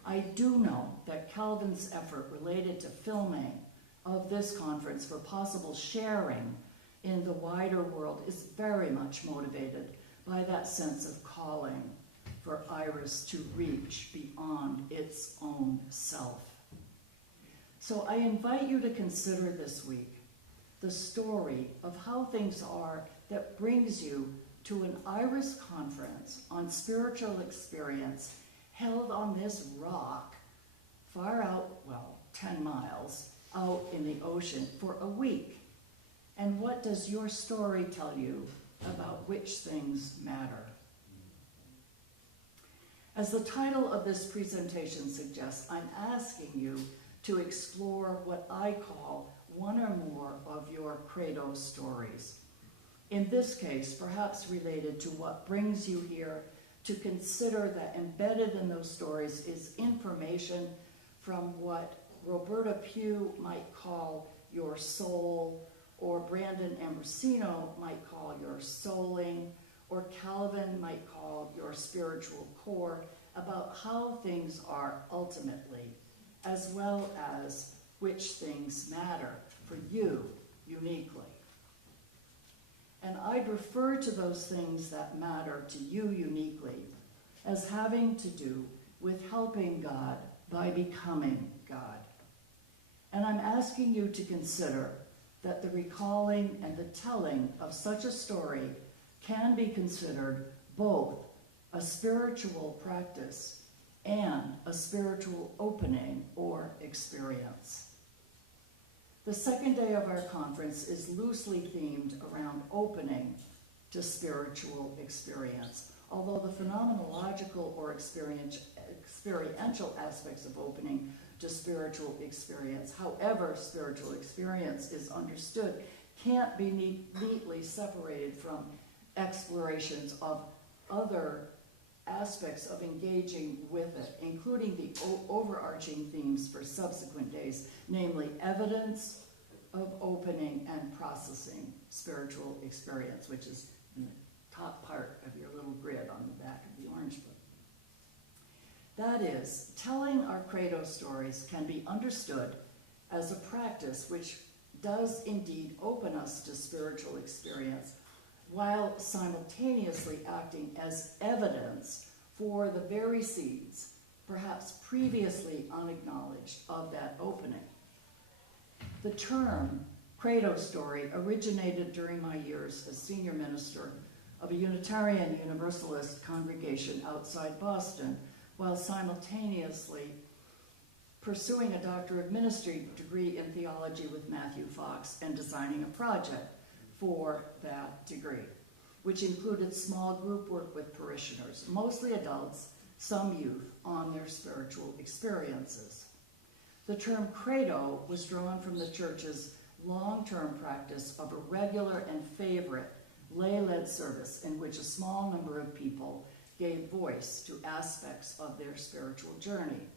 I do know that Calvin's effort related to filming of this conference for possible sharing in the wider world is very much motivated by that sense of calling for IRAS to reach beyond its own self. So I invite you to consider this week the story of how things are that brings you to an IRAS conference on spiritual experience held on this rock far out, 10 miles out in the ocean for a week. And what does your story tell you about which things matter? As the title of this presentation suggests, I'm asking you to explore what I call one or more of your credo stories. In this case, perhaps related to what brings you here, to consider that embedded in those stories is information from what Roberta Pugh might call your soul, or Brandon Ambrosino might call your souling, or Calvin might call your spiritual core, about how things are ultimately, as well as which things matter for you uniquely. And I'd refer to those things that matter to you uniquely as having to do with helping God by becoming God. And I'm asking you to consider that the recalling and the telling of such a story can be considered both a spiritual practice and a spiritual opening or experience. The second day of our conference is loosely themed around opening to spiritual experience, although the phenomenological or experiential aspects of opening to spiritual experience, however spiritual experience is understood, can't be neatly separated from explorations of other aspects of engaging with it, including the overarching themes for subsequent days, namely evidence of opening and processing spiritual experience, which is in the top part of your little grid on the back of the orange book. That is, telling our credo stories can be understood as a practice which does indeed open us to spiritual experience, while simultaneously acting as evidence for the very seeds, perhaps previously unacknowledged, of that opening. The term credo story originated during my years as senior minister of a Unitarian Universalist congregation outside Boston, while simultaneously pursuing a Doctor of Ministry degree in theology with Matthew Fox and designing a project for that degree, which included small group work with parishioners, mostly adults, some youth, on their spiritual experiences. The term credo was drawn from the church's long-term practice of a regular and favorite lay-led service in which a small number of people gave voice to aspects of their spiritual journey.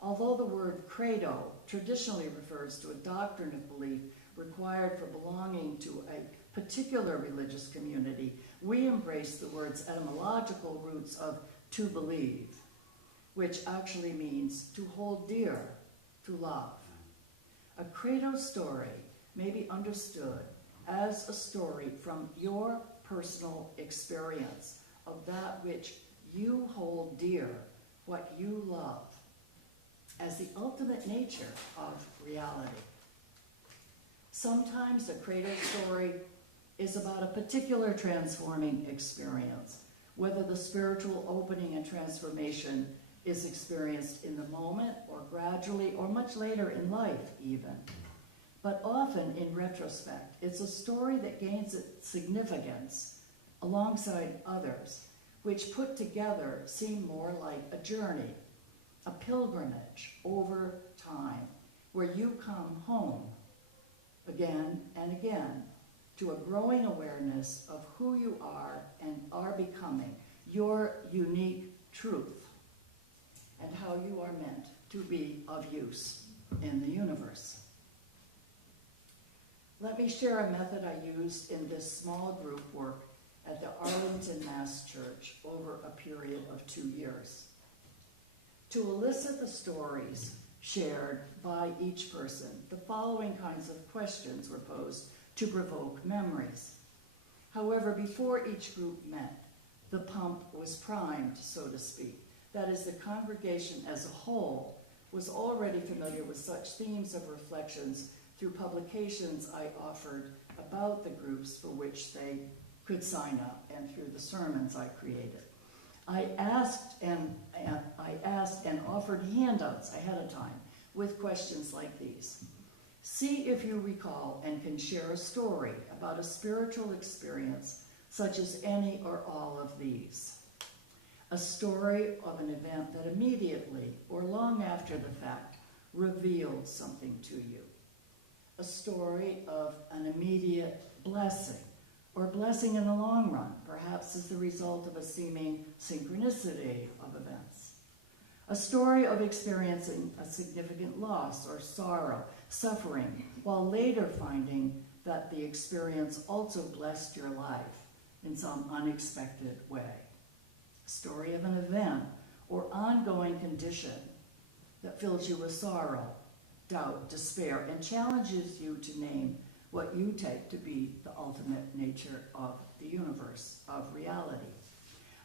Although the word credo traditionally refers to a doctrine of belief required for belonging to a particular religious community, we embrace the word's etymological roots of to believe, which actually means to hold dear, to love. A credo story may be understood as a story from your personal experience of that which you hold dear, what you love, as the ultimate nature of reality. Sometimes a credo story is about a particular transforming experience, whether the spiritual opening and transformation is experienced in the moment or gradually or much later in life even. But often in retrospect, it's a story that gains its significance alongside others, which put together seem more like a journey, a pilgrimage over time, where you come home again and again to a growing awareness of who you are and are becoming, your unique truth, and how you are meant to be of use in the universe. Let me share a method I used in this small group work at the Arlington Mass Church over a period of 2 years. To elicit the stories shared by each person, the following kinds of questions were posed to provoke memories. However, before each group met, the pump was primed, so to speak. That is, the congregation as a whole was already familiar with such themes of reflections through publications I offered about the groups for which they could sign up and through the sermons I created. I asked and offered handouts ahead of time with questions like these. See if you recall and can share a story about a spiritual experience such as any or all of these. A story of an event that immediately or long after the fact revealed something to you. A story of an immediate blessing, or blessing in the long run, perhaps as the result of a seeming synchronicity of events. A story of experiencing a significant loss or sorrow, suffering, while later finding that the experience also blessed your life in some unexpected way. A story of an event or ongoing condition that fills you with sorrow, doubt, despair, and challenges you to name what you take to be the ultimate nature of the universe, of reality.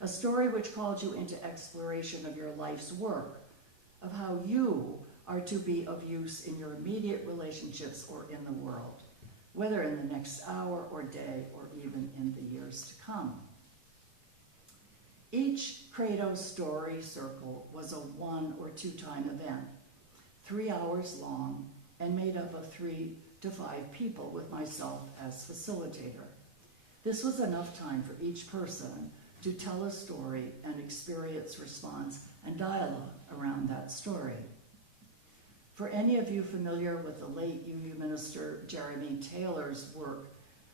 A story which calls you into exploration of your life's work, of how you are to be of use in your immediate relationships or in the world, whether in the next hour or day or even in the years to come. Each Credo Story Circle was a 1 or 2 time event, 3 hours long, and made up of 3 to 5 people with myself as facilitator. This was enough time for each person to tell a story and experience response and dialogue around that story. For any of you familiar with the late UU minister Jeremy Taylor's work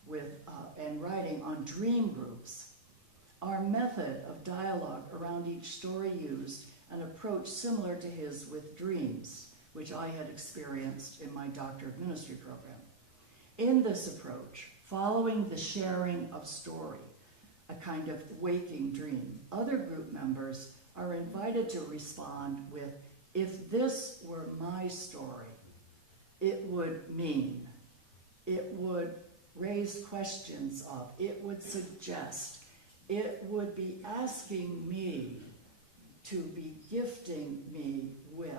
with and writing on dream groups, our method of dialogue around each story used an approach similar to his with dreams, which I had experienced in my Doctor of Ministry program. In this approach, following the sharing of story, a kind of waking dream, other group members are invited to respond with, if this were my story, it would mean, it would raise questions of, it would suggest, it would be asking me to be gifting me with.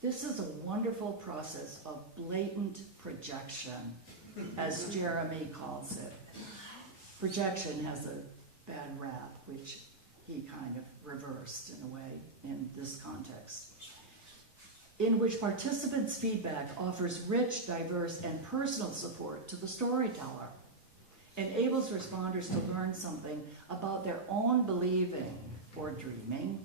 This is a wonderful process of blatant projection, as Jeremy calls it. Projection has a bad rap, which he kind of reversed in a way in this context, in which participants' feedback offers rich, diverse, and personal support to the storyteller, enables responders to learn something about their own believing or dreaming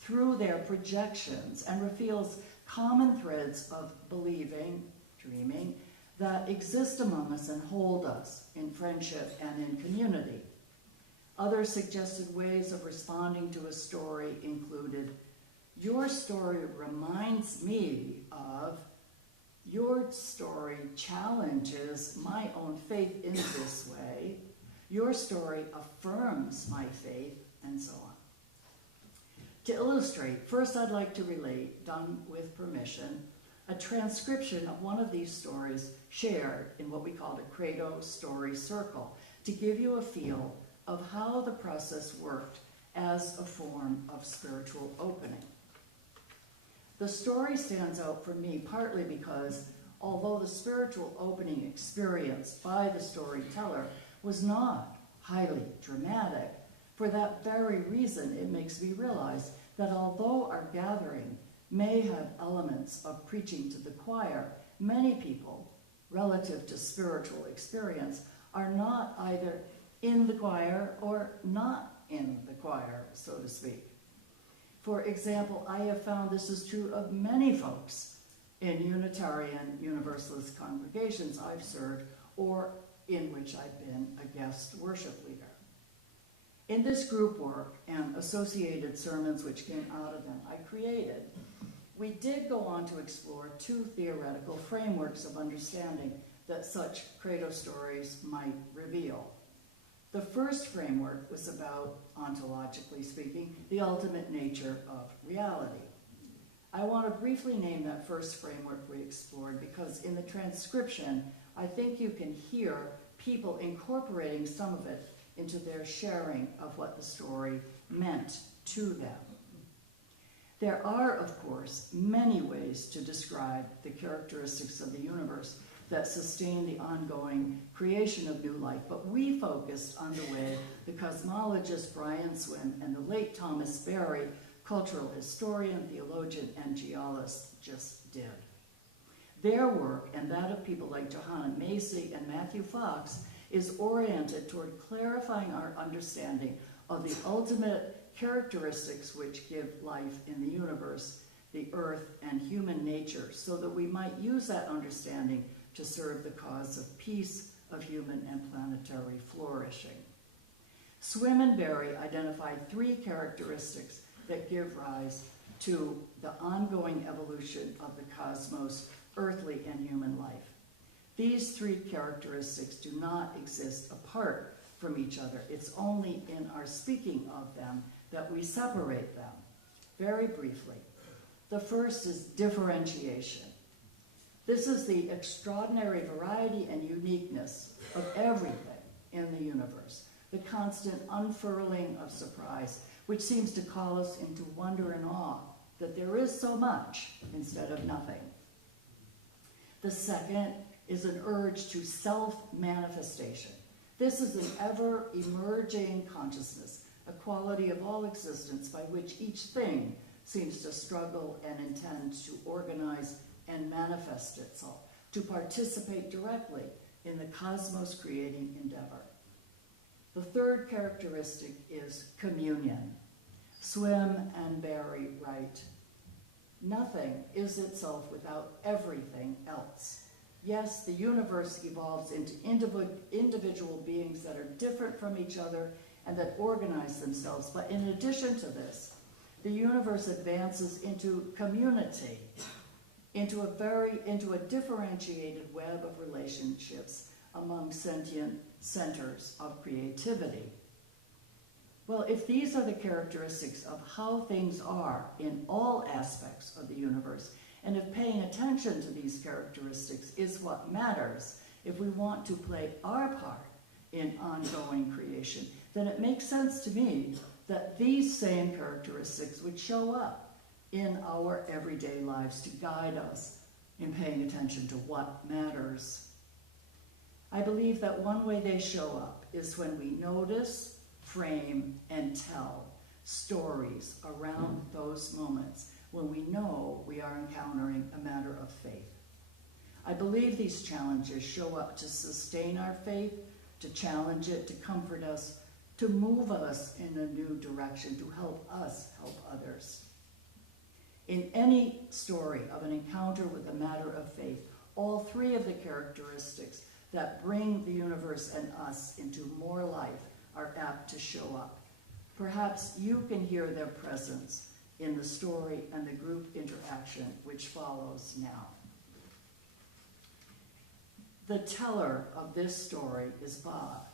through their projections, and reveals common threads of believing, dreaming, that exist among us and hold us in friendship and in community. Other suggested ways of responding to a story included, your story reminds me of, your story challenges my own faith in this way, your story affirms my faith, and so on. To illustrate, first I'd like to relate, done with permission, a transcription of one of these stories shared in what we called a Credo Story Circle, to give you a feel of how the process worked as a form of spiritual opening. The story stands out for me partly because although the spiritual opening experienced by the storyteller was not highly dramatic, for that very reason it makes me realize that although our gathering may have elements of preaching to the choir, many people, relative to spiritual experience, are not either in the choir or not in the choir, so to speak. For example, I have found this is true of many folks in Unitarian Universalist congregations I've served or in which I've been a guest worship leader. In this group work and associated sermons which came out of them I created, we did go on to explore two theoretical frameworks of understanding that such credo stories might reveal. The first framework was about, ontologically speaking, the ultimate nature of reality. I want to briefly name that first framework we explored because in the transcription, I think you can hear people incorporating some of it into their sharing of what the story meant to them. There are, of course, many ways to describe the characteristics of the universe that sustain the ongoing creation of new life, but we focused on the way the cosmologist Brian Swim and the late Thomas Berry, cultural historian, theologian, and geologist, just did. Their work, and that of people like Johanna Macy and Matthew Fox, is oriented toward clarifying our understanding of the ultimate characteristics which give life in the universe, the earth, and human nature, so that we might use that understanding to serve the cause of peace, of human and planetary flourishing. Swim and Berry identified three characteristics that give rise to the ongoing evolution of the cosmos, earthly and human life. These three characteristics do not exist apart from each other. It's only in our speaking of them that we separate them. Very briefly, the first is differentiation. This is the extraordinary variety and uniqueness of everything in the universe, the constant unfurling of surprise, which seems to call us into wonder and awe that there is so much instead of nothing. The second is an urge to self-manifestation. This is an ever-emerging consciousness, a quality of all existence by which each thing seems to struggle and intend to organize and manifest itself, to participate directly in the cosmos-creating endeavor. The third characteristic is communion. Swim and Berry write, "Nothing is itself without everything else. Yes, the universe evolves into individual beings that are different from each other and that organize themselves, but in addition to this, the universe advances into community, into a differentiated web of relationships among sentient centers of creativity." Well, if these are the characteristics of how things are in all aspects of the universe, and if paying attention to these characteristics is what matters, if we want to play our part in ongoing creation, then it makes sense to me that these same characteristics would show up in our everyday lives to guide us in paying attention to what matters. I believe that one way they show up is when we notice, frame, and tell stories around those moments when we know we are encountering a matter of faith. I believe these challenges show up to sustain our faith, to challenge it, to comfort us, to move us in a new direction, to help us help others. In any story of an encounter with a matter of faith, all three of the characteristics that bring the universe and us into more life are apt to show up. Perhaps you can hear their presence in the story and the group interaction which follows now. The teller of this story is Bob.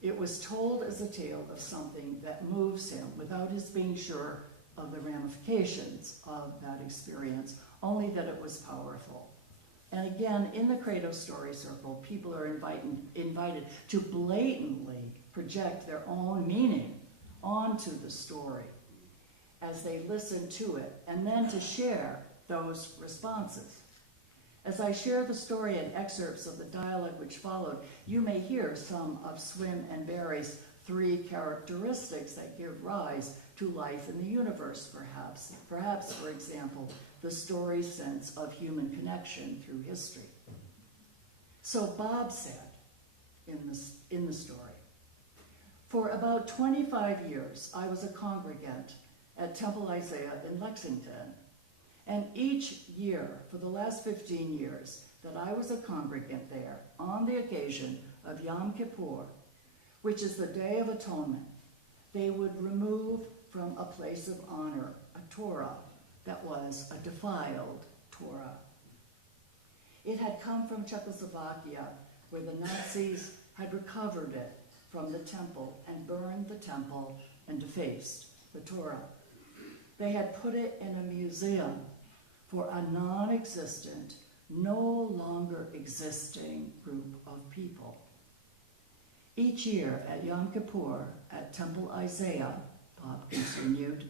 It was told as a tale of something that moves him without his being sure of the ramifications of that experience, only that it was powerful. And again, in the Credo Story Circle, people are invited to blatantly project their own meaning onto the story as they listen to it, and then to share those responses. As I share the story and excerpts of the dialogue which followed, you may hear some of Swim and Barry's 3 characteristics that give rise to life in the universe, perhaps. Perhaps, for example, the story's sense of human connection through history. So Bob said in the story, for about 25 years, I was a congregant at Temple Isaiah in Lexington. And each year, for the last 15 years, that I was a congregant there, on the occasion of Yom Kippur, which is the Day of Atonement, they would remove from a place of honor a Torah that was a defiled Torah. It had come from Czechoslovakia, where the Nazis had recovered it from the temple and burned the temple and defaced the Torah. They had put it in a museum for a non-existent, no longer existing group of people. Each year at Yom Kippur, at Temple Isaiah, Bob continued,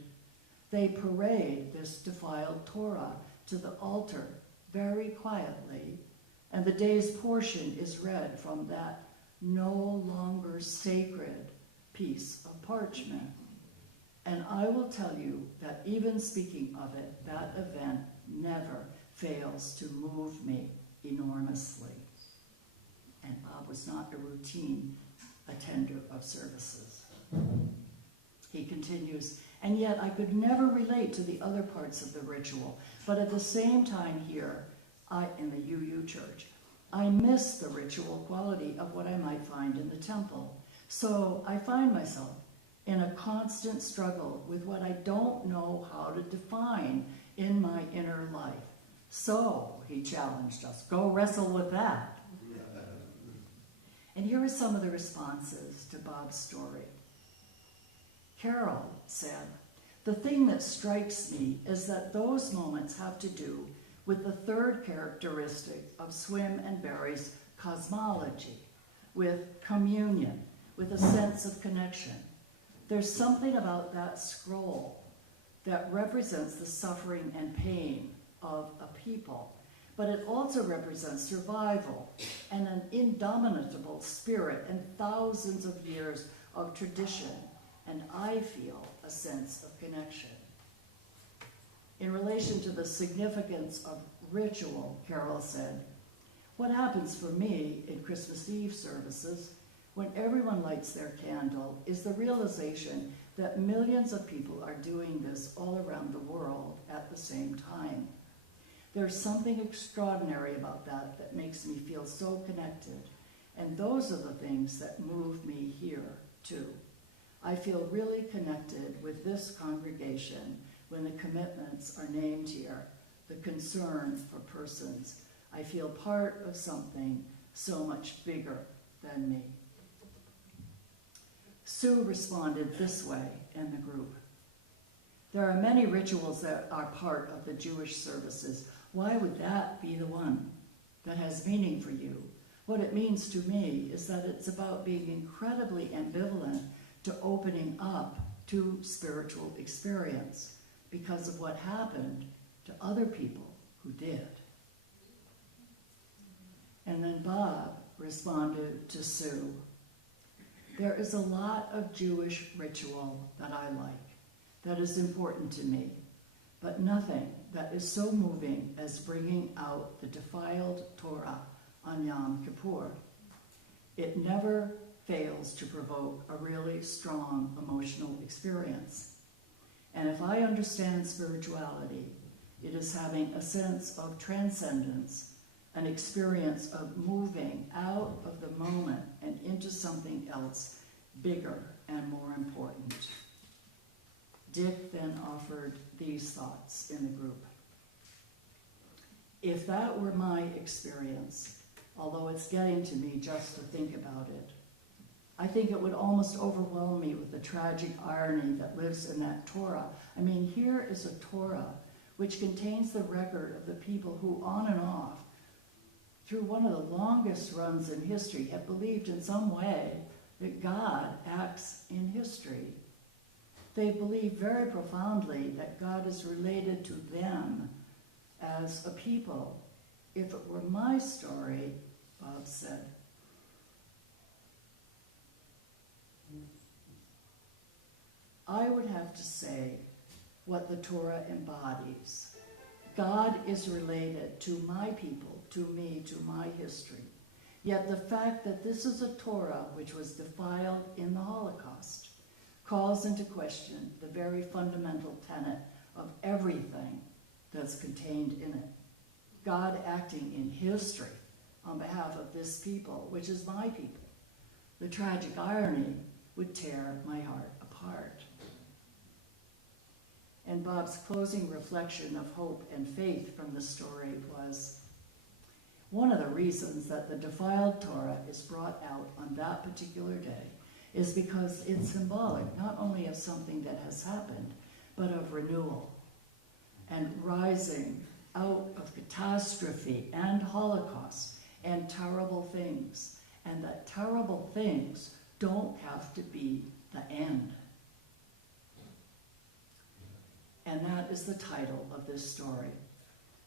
they parade this defiled Torah to the altar very quietly, and the day's portion is read from that no longer sacred piece of parchment. And I will tell you that even speaking of it, that event never fails to move me enormously. And Bob was not a routine attender of services. He continues, and yet I could never relate to the other parts of the ritual, but at the same time here, in the UU church, I miss the ritual quality of what I might find in the temple. So I find myself in a constant struggle with what I don't know how to define in my inner life. So, he challenged us, go wrestle with that. And here are some of the responses to Bob's story. Carol said, the thing that strikes me is that those moments have to do with the third characteristic of Swim and Barry's cosmology, with communion, with a sense of connection. There's something about that scroll that represents the suffering and pain of a people, but it also represents survival and an indomitable spirit and thousands of years of tradition, and I feel a sense of connection. In relation to the significance of ritual, Carol said, what happens for me in Christmas Eve services when everyone lights their candle is the realization that millions of people are doing this all around the world at the same time. There's something extraordinary about that that makes me feel so connected, and those are the things that move me here, too. I feel really connected with this congregation when the commitments are named here, the concern for persons. I feel part of something so much bigger than me. Sue responded this way in the group. There are many rituals that are part of the Jewish services. Why would that be the one that has meaning for you? What it means to me is that it's about being incredibly ambivalent to opening up to spiritual experience because of what happened to other people who did. And then Bob responded to Sue. There is a lot of Jewish ritual that I like, that is important to me, but nothing that is so moving as bringing out the defiled Torah on Yom Kippur. It never fails to provoke a really strong emotional experience. And if I understand spirituality, it is having a sense of transcendence, an experience of moving out of the moment and into something else bigger and more important. Dick then offered these thoughts in the group. If that were my experience, although it's getting to me just to think about it, I think it would almost overwhelm me with the tragic irony that lives in that Torah. I mean, here is a Torah which contains the record of the people who, on and off, through one of the longest runs in history, have believed in some way that God acts in history. They believe very profoundly that God is related to them as a people, if it were my story, Bob said, I would have to say what the Torah embodies. God is related to my people, to me, to my history. Yet the fact that this is a Torah which was defiled in the Holocaust calls into question the very fundamental tenet of everything that's contained in it. God acting in history on behalf of this people, which is my people. The tragic irony would tear my heart apart. And Bob's closing reflection of hope and faith from the story was, one of the reasons that the defiled Torah is brought out on that particular day is because it's symbolic not only of something that has happened, but of renewal and rising out of catastrophe and Holocaust and terrible things, and that terrible things don't have to be the end. And that is the title of this story.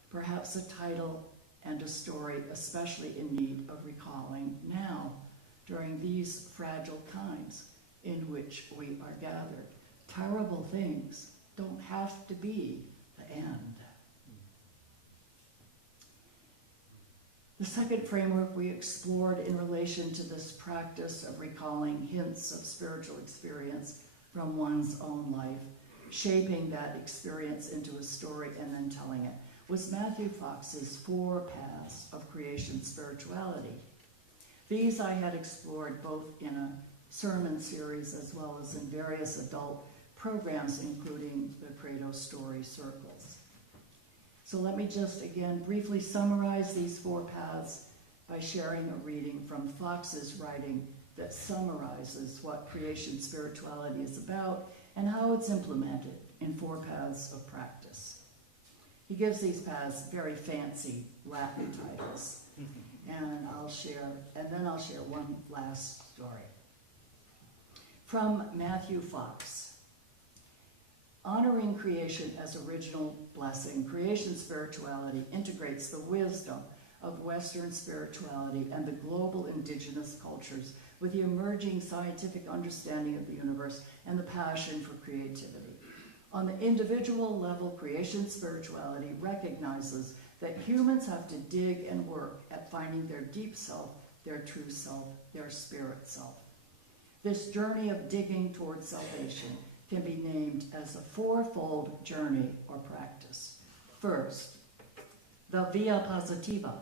Perhaps a title and a story especially in need of recalling now, during these fragile times in which we are gathered. Terrible things don't have to be the end. The second framework we explored in relation to this practice of recalling hints of spiritual experience from one's own life, shaping that experience into a story and then telling it, was Matthew Fox's 4 paths of creation spirituality. These I had explored both in a sermon series as well as in various adult programs, including the Credo Story Circles. So let me just again briefly summarize these 4 paths by sharing a reading from Fox's writing that summarizes what creation spirituality is about and how it's implemented in 4 paths of practice. He gives these paths very fancy Latin titles, and then I'll share one last story. From Matthew Fox. Honoring creation as original blessing, creation spirituality integrates the wisdom of Western spirituality and the global indigenous cultures with the emerging scientific understanding of the universe and the passion for creativity. On the individual level, creation spirituality recognizes that humans have to dig and work at finding their deep self, their true self, their spirit self. This journey of digging towards salvation can be named as a 4-fold journey or practice. First, the via positiva,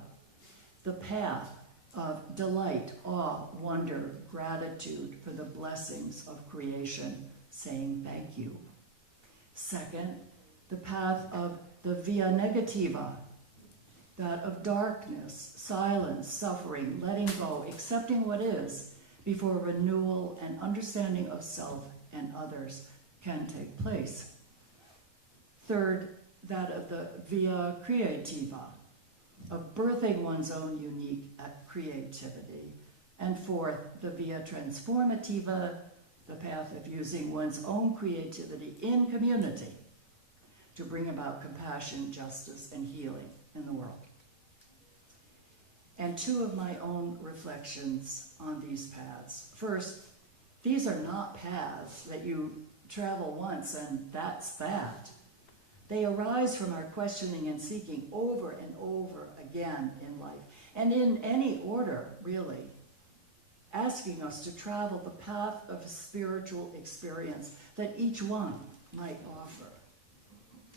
the path of delight, awe, wonder, gratitude for the blessings of creation, saying thank you. Second, the path of the via negativa, that of darkness, silence, suffering, letting go, accepting what is before renewal and understanding of self and others can take place. Third, that of the via creativa, of birthing one's own unique creativity. And fourth, the via transformativa, the path of using one's own creativity in community to bring about compassion, justice, and healing in the world. And 2 of my own reflections on these paths. First, these are not paths that you travel once and that's that. They arise from our questioning and seeking over and over again in life, and in any order, really, asking us to travel the path of spiritual experience that each one might offer.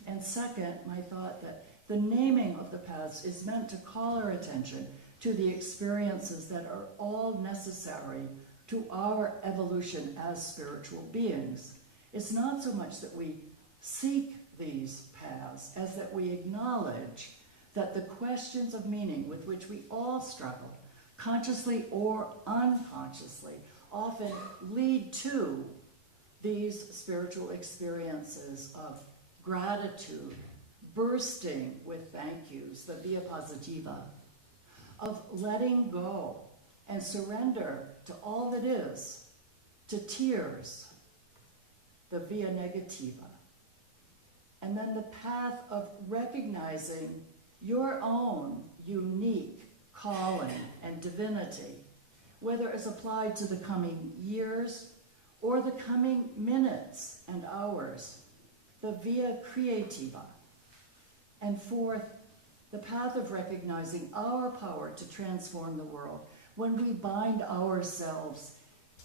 And second, my thought that the naming of the paths is meant to call our attention to the experiences that are all necessary to our evolution as spiritual beings. It's not so much that we seek these paths as that we acknowledge that the questions of meaning with which we all struggle, consciously or unconsciously, often lead to these spiritual experiences of gratitude, bursting with thank yous, the via positiva, of letting go and surrender to all that is, to tears, the via negativa. And then the path of recognizing your own unique calling and divinity, whether as applied to the coming years or the coming minutes and hours, the via creativa. And fourth, the path of recognizing our power to transform the world when we bind ourselves,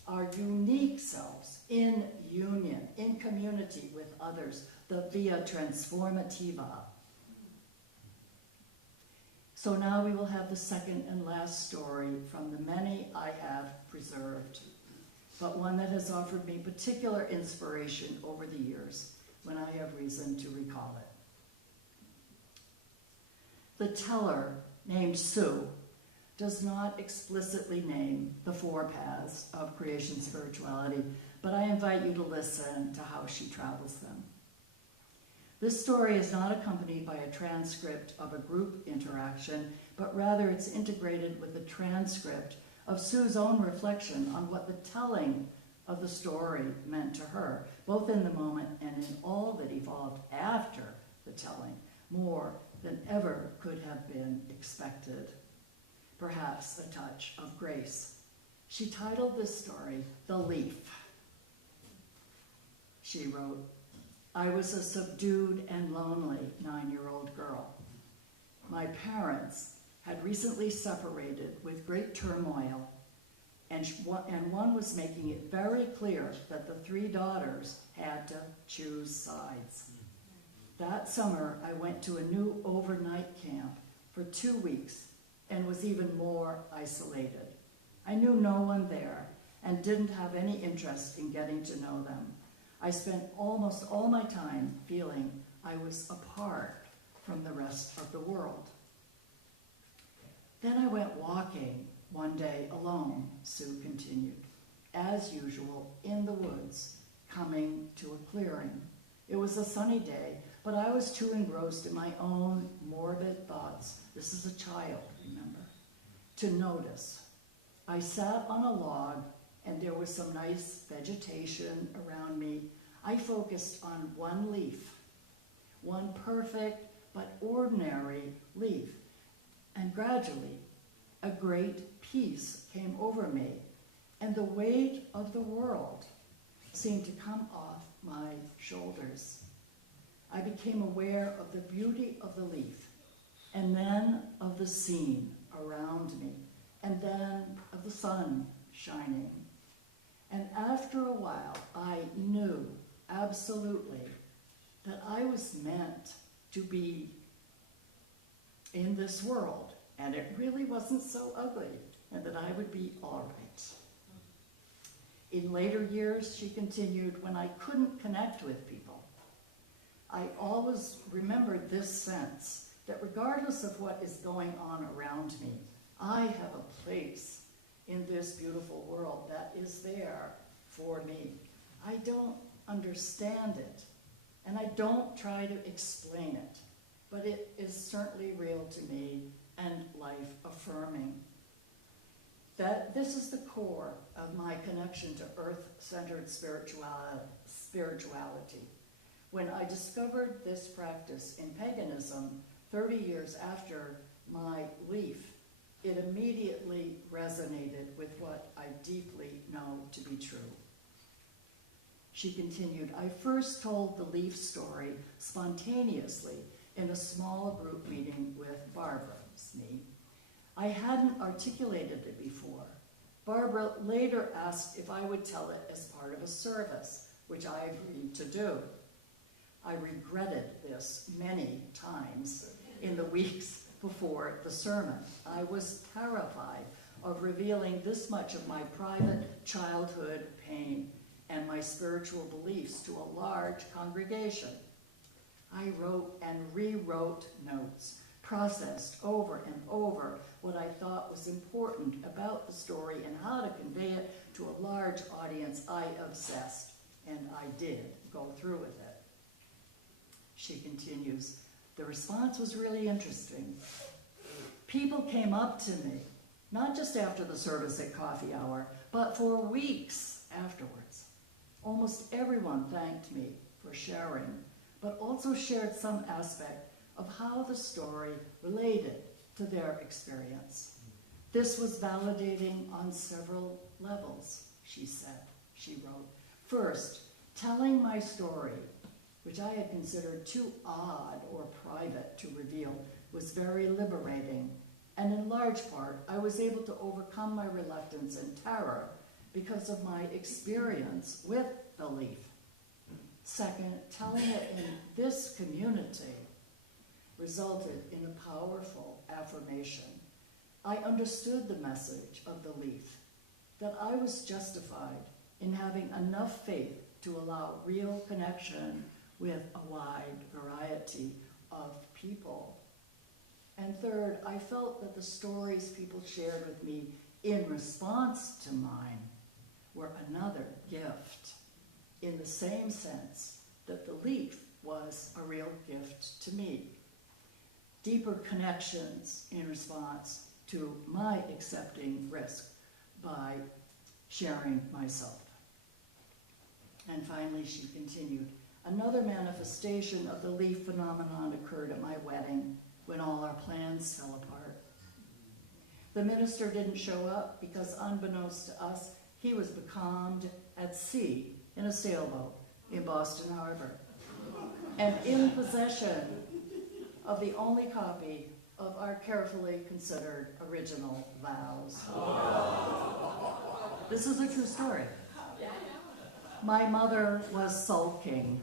our unique selves, in union, in community with others, the via transformativa. So now we will have the second and last story from the many I have preserved, but one that has offered me particular inspiration over the years when I have reason to recall it. The teller, named Sue, does not explicitly name the four paths of creation spirituality, but I invite you to listen to how she travels them. This story is not accompanied by a transcript of a group interaction, but rather it's integrated with a transcript of Sue's own reflection on what the telling of the story meant to her, both in the moment and in all that evolved after the telling, more than ever could have been expected. Perhaps a touch of grace. She titled this story, "The Leaf." She wrote, "I was a subdued and lonely 9-year-old girl. My parents had recently separated with great turmoil, and one was making it very clear that the 3 daughters had to choose sides. That summer, I went to a new overnight camp for 2 weeks and was even more isolated. I knew no one there and didn't have any interest in getting to know them. I spent almost all my time feeling I was apart from the rest of the world. Then I went walking one day alone," Sue continued, "as usual in the woods, coming to a clearing. It was a sunny day, but I was too engrossed in my own morbid thoughts," this is a child, remember, "to notice. I sat on a log and there was some nice vegetation around me. I focused on one leaf, one perfect but ordinary leaf, and gradually a great peace came over me, and the weight of the world seemed to come off my shoulders. I became aware of the beauty of the leaf, and then of the scene around me, and then of the sun shining. And after a while, I knew absolutely that I was meant to be in this world, and it really wasn't so ugly, and that I would be all right. In later years," she continued, "when I couldn't connect with people, I always remembered this sense that regardless of what is going on around me, I have a place in this beautiful world that is there for me. I don't understand it, and I don't try to explain it, but it is certainly real to me and life-affirming. That this is the core of my connection to earth-centered spirituality. When I discovered this practice in paganism 30 years after my leaf, it immediately resonated with what I deeply know to be true." She continued, "I first told the leaf story spontaneously in a small group meeting with Barbara, me. I hadn't articulated it before. Barbara later asked if I would tell it as part of a service, which I agreed to do. I regretted this many times in the weeks before the sermon. I was terrified of revealing this much of my private childhood pain and my spiritual beliefs to a large congregation. I wrote and rewrote notes, processed over and over what I thought was important about the story and how to convey it to a large audience. I obsessed, and I did go through with it." She continues, "The response was really interesting. People came up to me, not just after the service at coffee hour, but for weeks afterwards. Almost everyone thanked me for sharing, but also shared some aspect of how the story related to their experience. This was validating on several levels, she said, she wrote. First, telling my story, which I had considered too odd or private to reveal, was very liberating, and in large part, I was able to overcome my reluctance and terror because of my experience with the leaf. Second, telling it in this community resulted in a powerful affirmation. I understood the message of the leaf, that I was justified in having enough faith to allow real connection with a wide variety of people. And third, I felt that the stories people shared with me in response to mine were another gift, in the same sense that the leaf was a real gift to me. Deeper connections in response to my accepting risk by sharing myself. And finally, she continued, another manifestation of the leaf phenomenon occurred at my wedding when all our plans fell apart. The minister didn't show up because, unbeknownst to us, he was becalmed at sea in a sailboat in Boston Harbor and in possession of the only copy of our carefully considered original vows. This is a true story. My mother was sulking.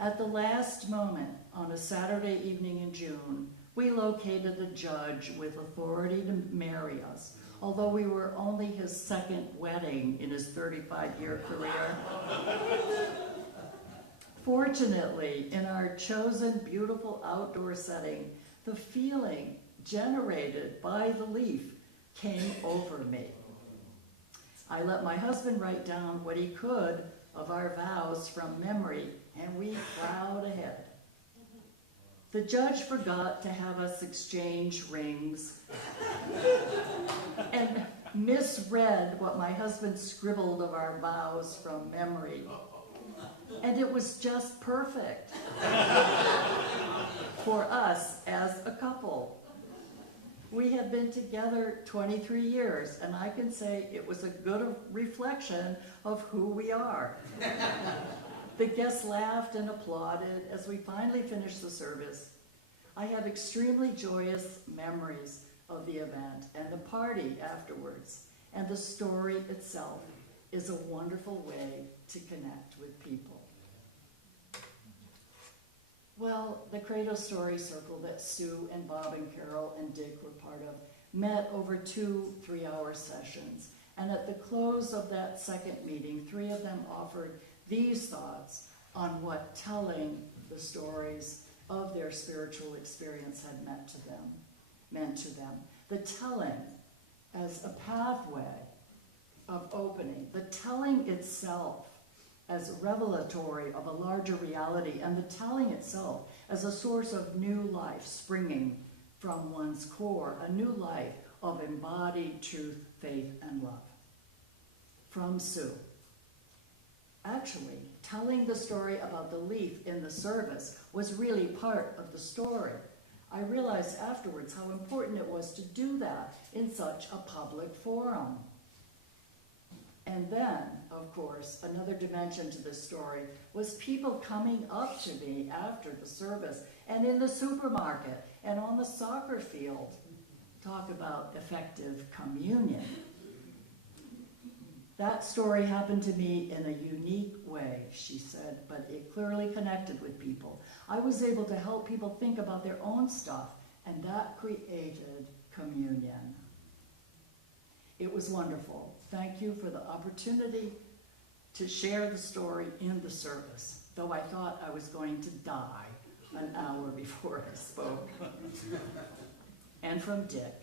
At the last moment, on a Saturday evening in June, we located the judge with authority to marry us, although we were only his second wedding in his 35-year career. Fortunately, in our chosen beautiful outdoor setting, the feeling generated by the leaf came over me. I let my husband write down what he could of our vows from memory, and we plowed ahead. The judge forgot to have us exchange rings and misread what my husband scribbled of our vows from memory. And it was just perfect for us as a couple. We have been together 23 years, and I can say it was a good reflection of who we are. The guests laughed and applauded as we finally finished the service. I have extremely joyous memories of the event and the party afterwards, and the story itself is a wonderful way to connect with people. Well, the Credo Story Circle that Sue and Bob and Carol and Dick were part of met over 2 3-hour sessions, and at the close of that second meeting, 3 of them offered these thoughts on what telling the stories of their spiritual experience had meant to them. The telling as a pathway of opening, the telling itself as revelatory of a larger reality, and the telling itself as a source of new life springing from one's core, a new life of embodied truth, faith, and love. From Sue. Actually, telling the story about the leaf in the service was really part of the story. I realized afterwards how important it was to do that in such a public forum. And then, of course, another dimension to this story was people coming up to me after the service and in the supermarket and on the soccer field. Talk about effective communion. That story happened to me in a unique way, she said, but it clearly connected with people. I was able to help people think about their own stuff, and that created communion. It was wonderful. Thank you for the opportunity to share the story in the service, though I thought I was going to die an hour before I spoke. And from Dick.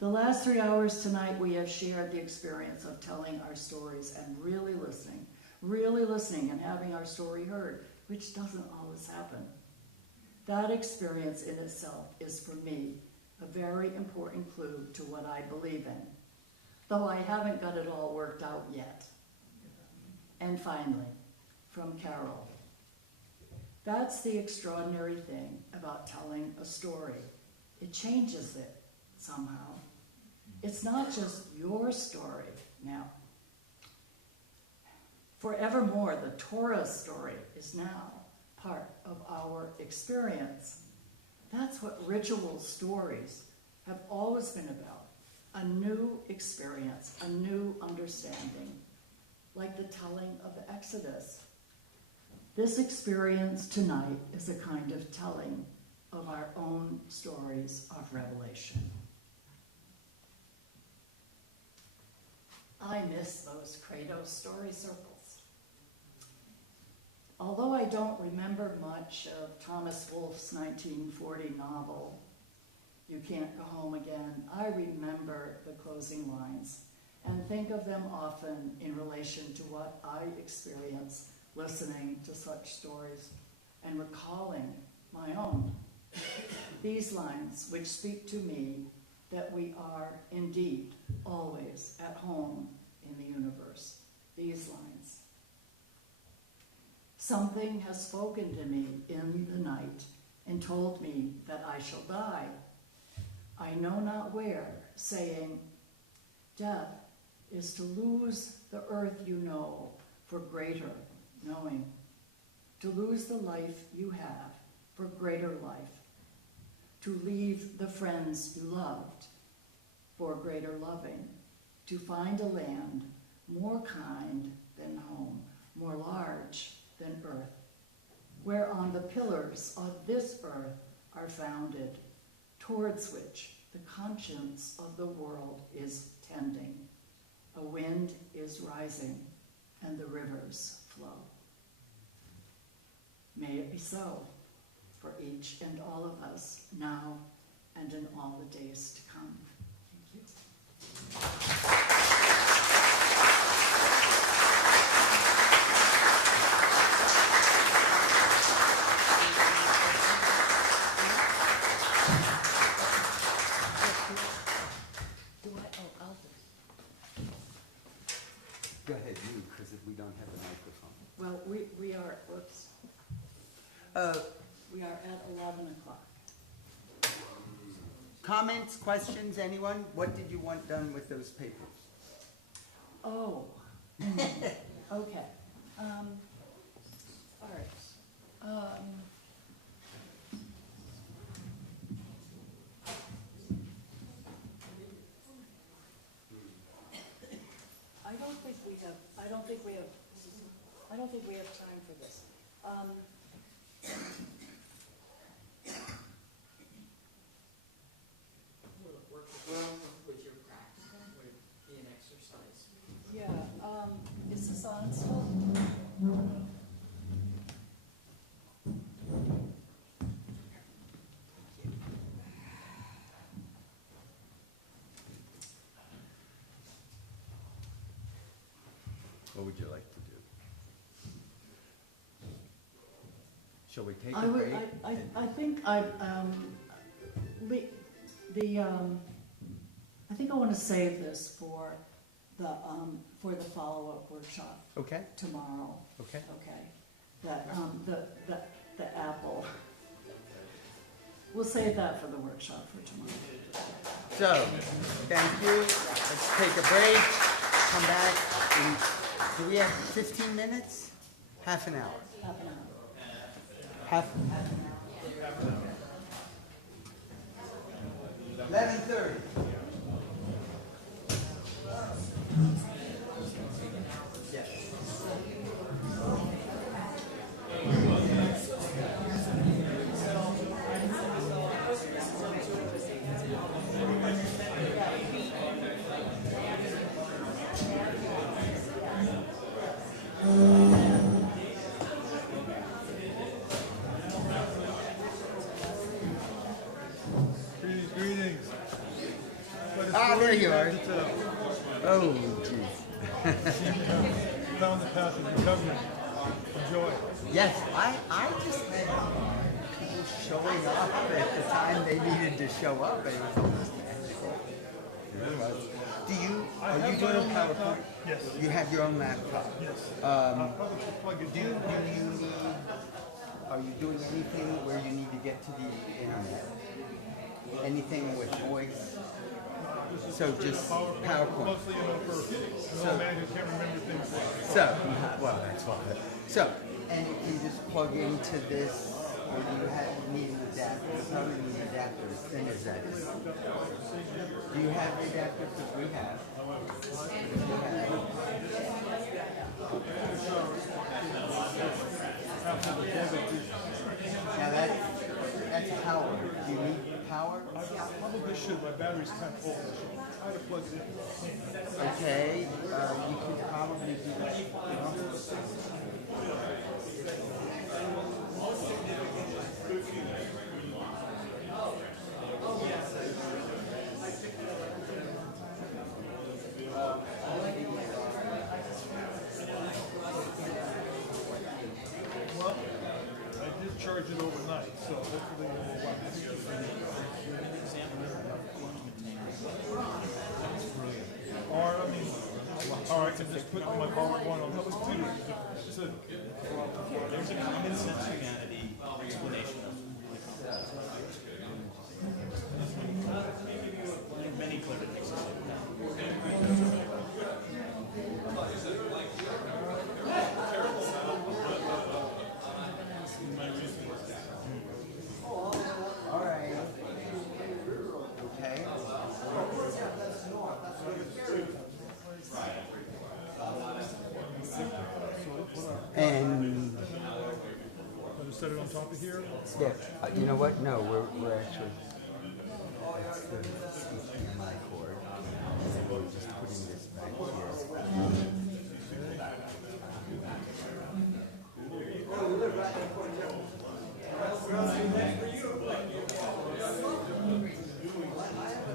The last 3 hours tonight, we have shared the experience of telling our stories and really listening and having our story heard, which doesn't always happen. That experience in itself is, for me, a very important clue to what I believe in, though I haven't got it all worked out yet. And finally, from Carol. That's the extraordinary thing about telling a story. it changes it somehow. It's not just your story now. Forevermore, the Torah story is now part of our experience. That's what ritual stories have always been about. A new experience, a new understanding, like the telling of the Exodus. This experience tonight is a kind of telling of our own stories of revelation. I miss those Credo story circles. Although I don't remember much of Thomas Wolfe's 1940 novel, You Can't Go Home Again, I remember the closing lines and think of them often in relation to what I experience listening to such stories and recalling my own. These lines, which speak to me that we are indeed always at home in the universe. These lines. Something has spoken to me in the night and told me that I shall die. I know not where, saying, death is to lose the earth you know for greater knowing, to lose the life you have for greater life, to leave the friends you loved for greater loving, to find a land more kind than home, more large than earth, whereon the pillars of this earth are founded, towards which the conscience of the world is tending. A wind is rising, and the rivers flow. May it be so for each and all of us, now and in all the days to come. Thank you. Go ahead, you, because if we don't have a microphone. Well, we are, whoops, we are at 11 o'clock. Comments, questions, anyone? What did you want done with those papers? Oh, okay. All right. I don't think we have time for this. Will it work well with your practical? Would it be an exercise? Yeah, is this on still? What would you like to do? Shall we take a I would, break? I think I think I want to save this for the follow-up workshop Okay, tomorrow. okay. Okay. The apple. We'll save that for the workshop for tomorrow. So, thank you. Let's take a break. Come back in, do we have 15 minutes? Half an hour. Half an hour. Half. 11:30. Yes. Greetings. Ah, there you are. Oh, geez. Found the path of recovery. Enjoy. Yes, I just had people showing up at the time they needed to show up. It was almost magical. It really was. Are you doing a PowerPoint? Yes. You have your own laptop. Yes. I'll probably just plug it in. Are you doing anything where you need to get to the internet? anything with voice. So just PowerPoint. Mostly, for an old man who can't remember things. So, well, that's fine. So, and you can just plug into this, or do you need an adapter? You probably need an adapter as thin as that is. Do you have the adapter? Because we have. Now that's power. Do you need power? I probably should. My battery's kind of full. I should try to plug it in. Okay, you could probably do that. Well, I did charge it overnight, so hopefully it will work. Or, I mean, or I can just put my PowerPoint on those two. There's a common sense humanity explanation of many clever things to say. All right. Okay. And I'll just set it on top of here. yeah, you know what? No, we're actually that's the HDMI cord. And we're just putting this back here.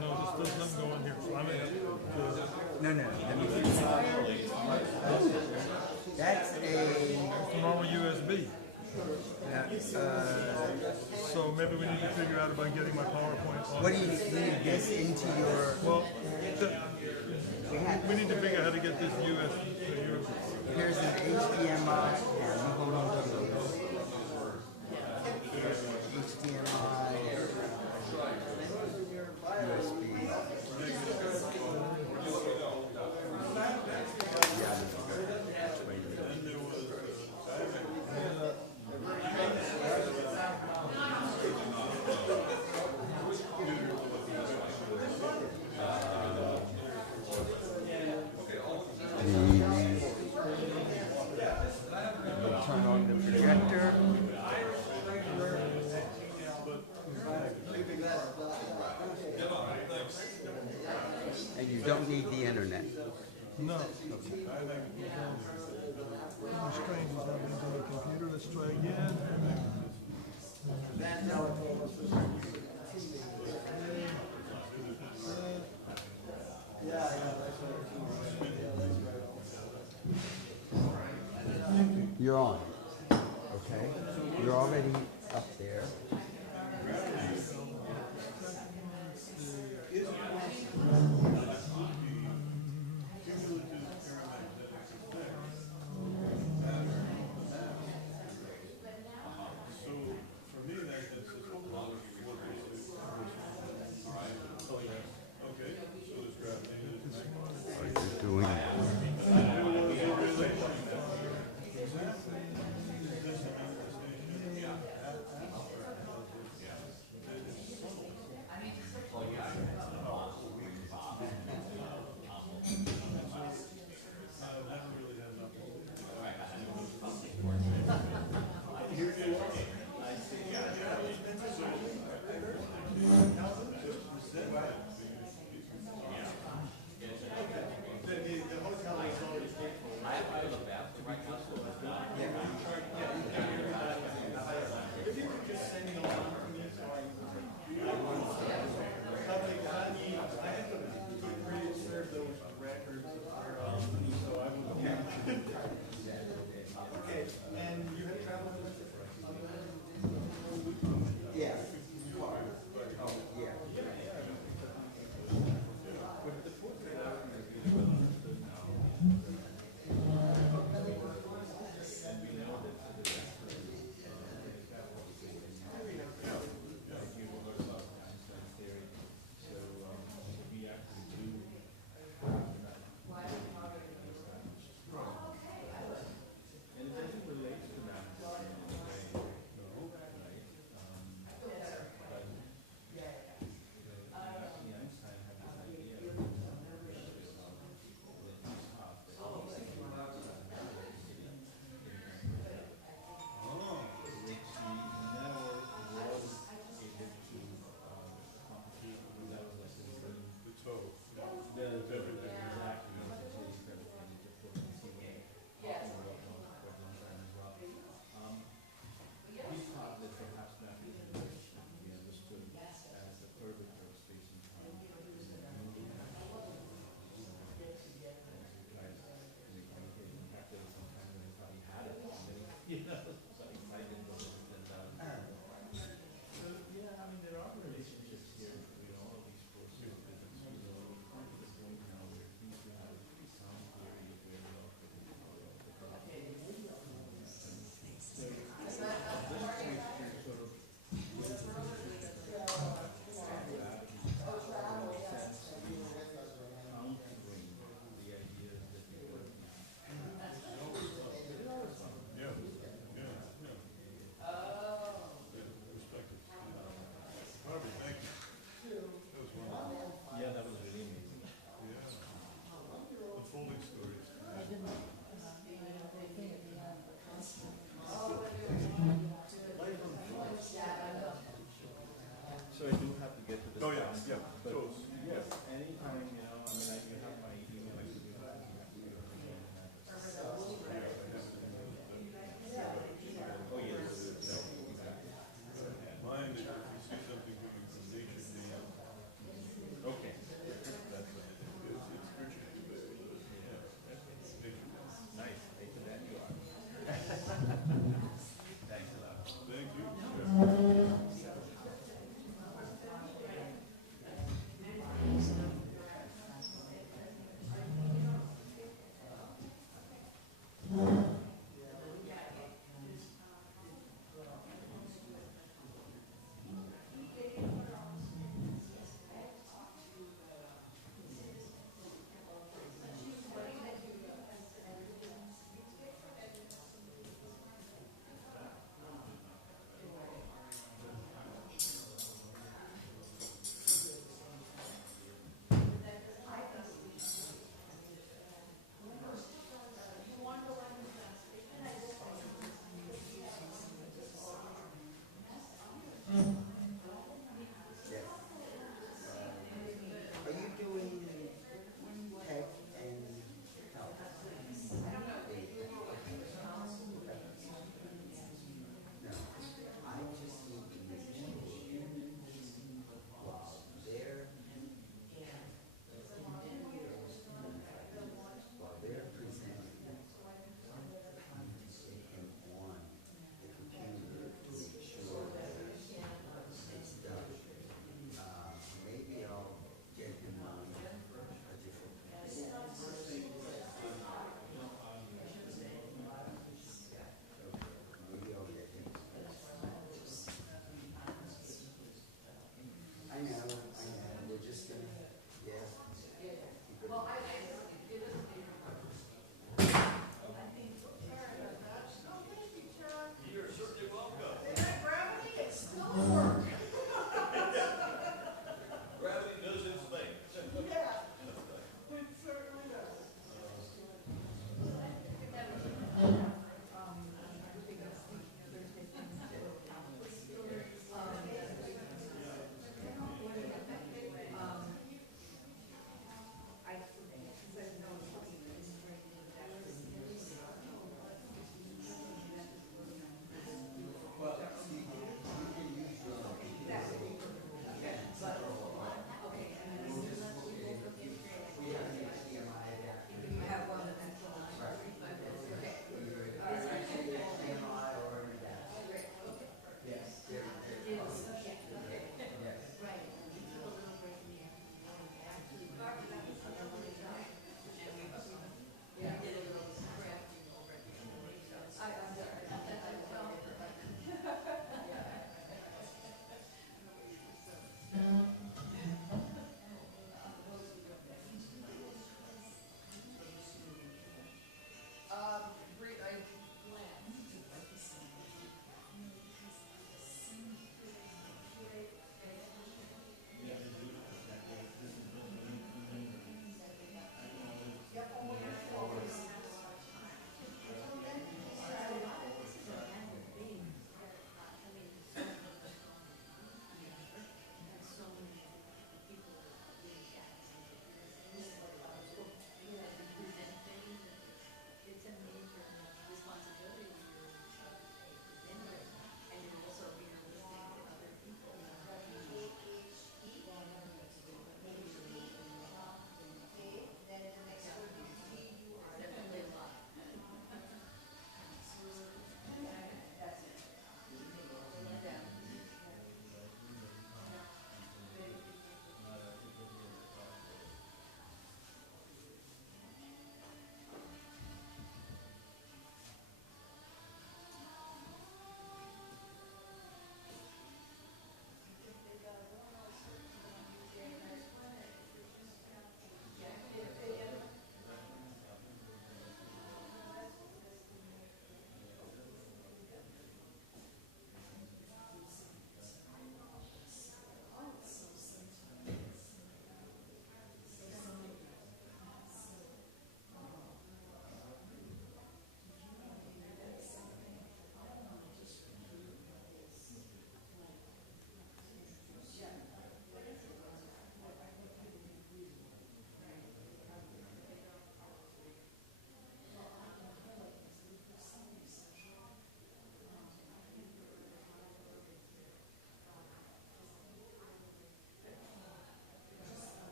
No, this does not go in here. So I'm gonna have to. No, let me see. That's It's a normal USB. a. So maybe we need to figure out about getting my PowerPoint on. What do you need this into your? Well, We have. we need to figure out how to get this USB. Here's an HDMI. Here, you hold on to those. HDMI. USB. Turn on the projector. And you don't need the internet. No. The strange is not into the computer. Let's try again. You're on. Okay? You're already up there.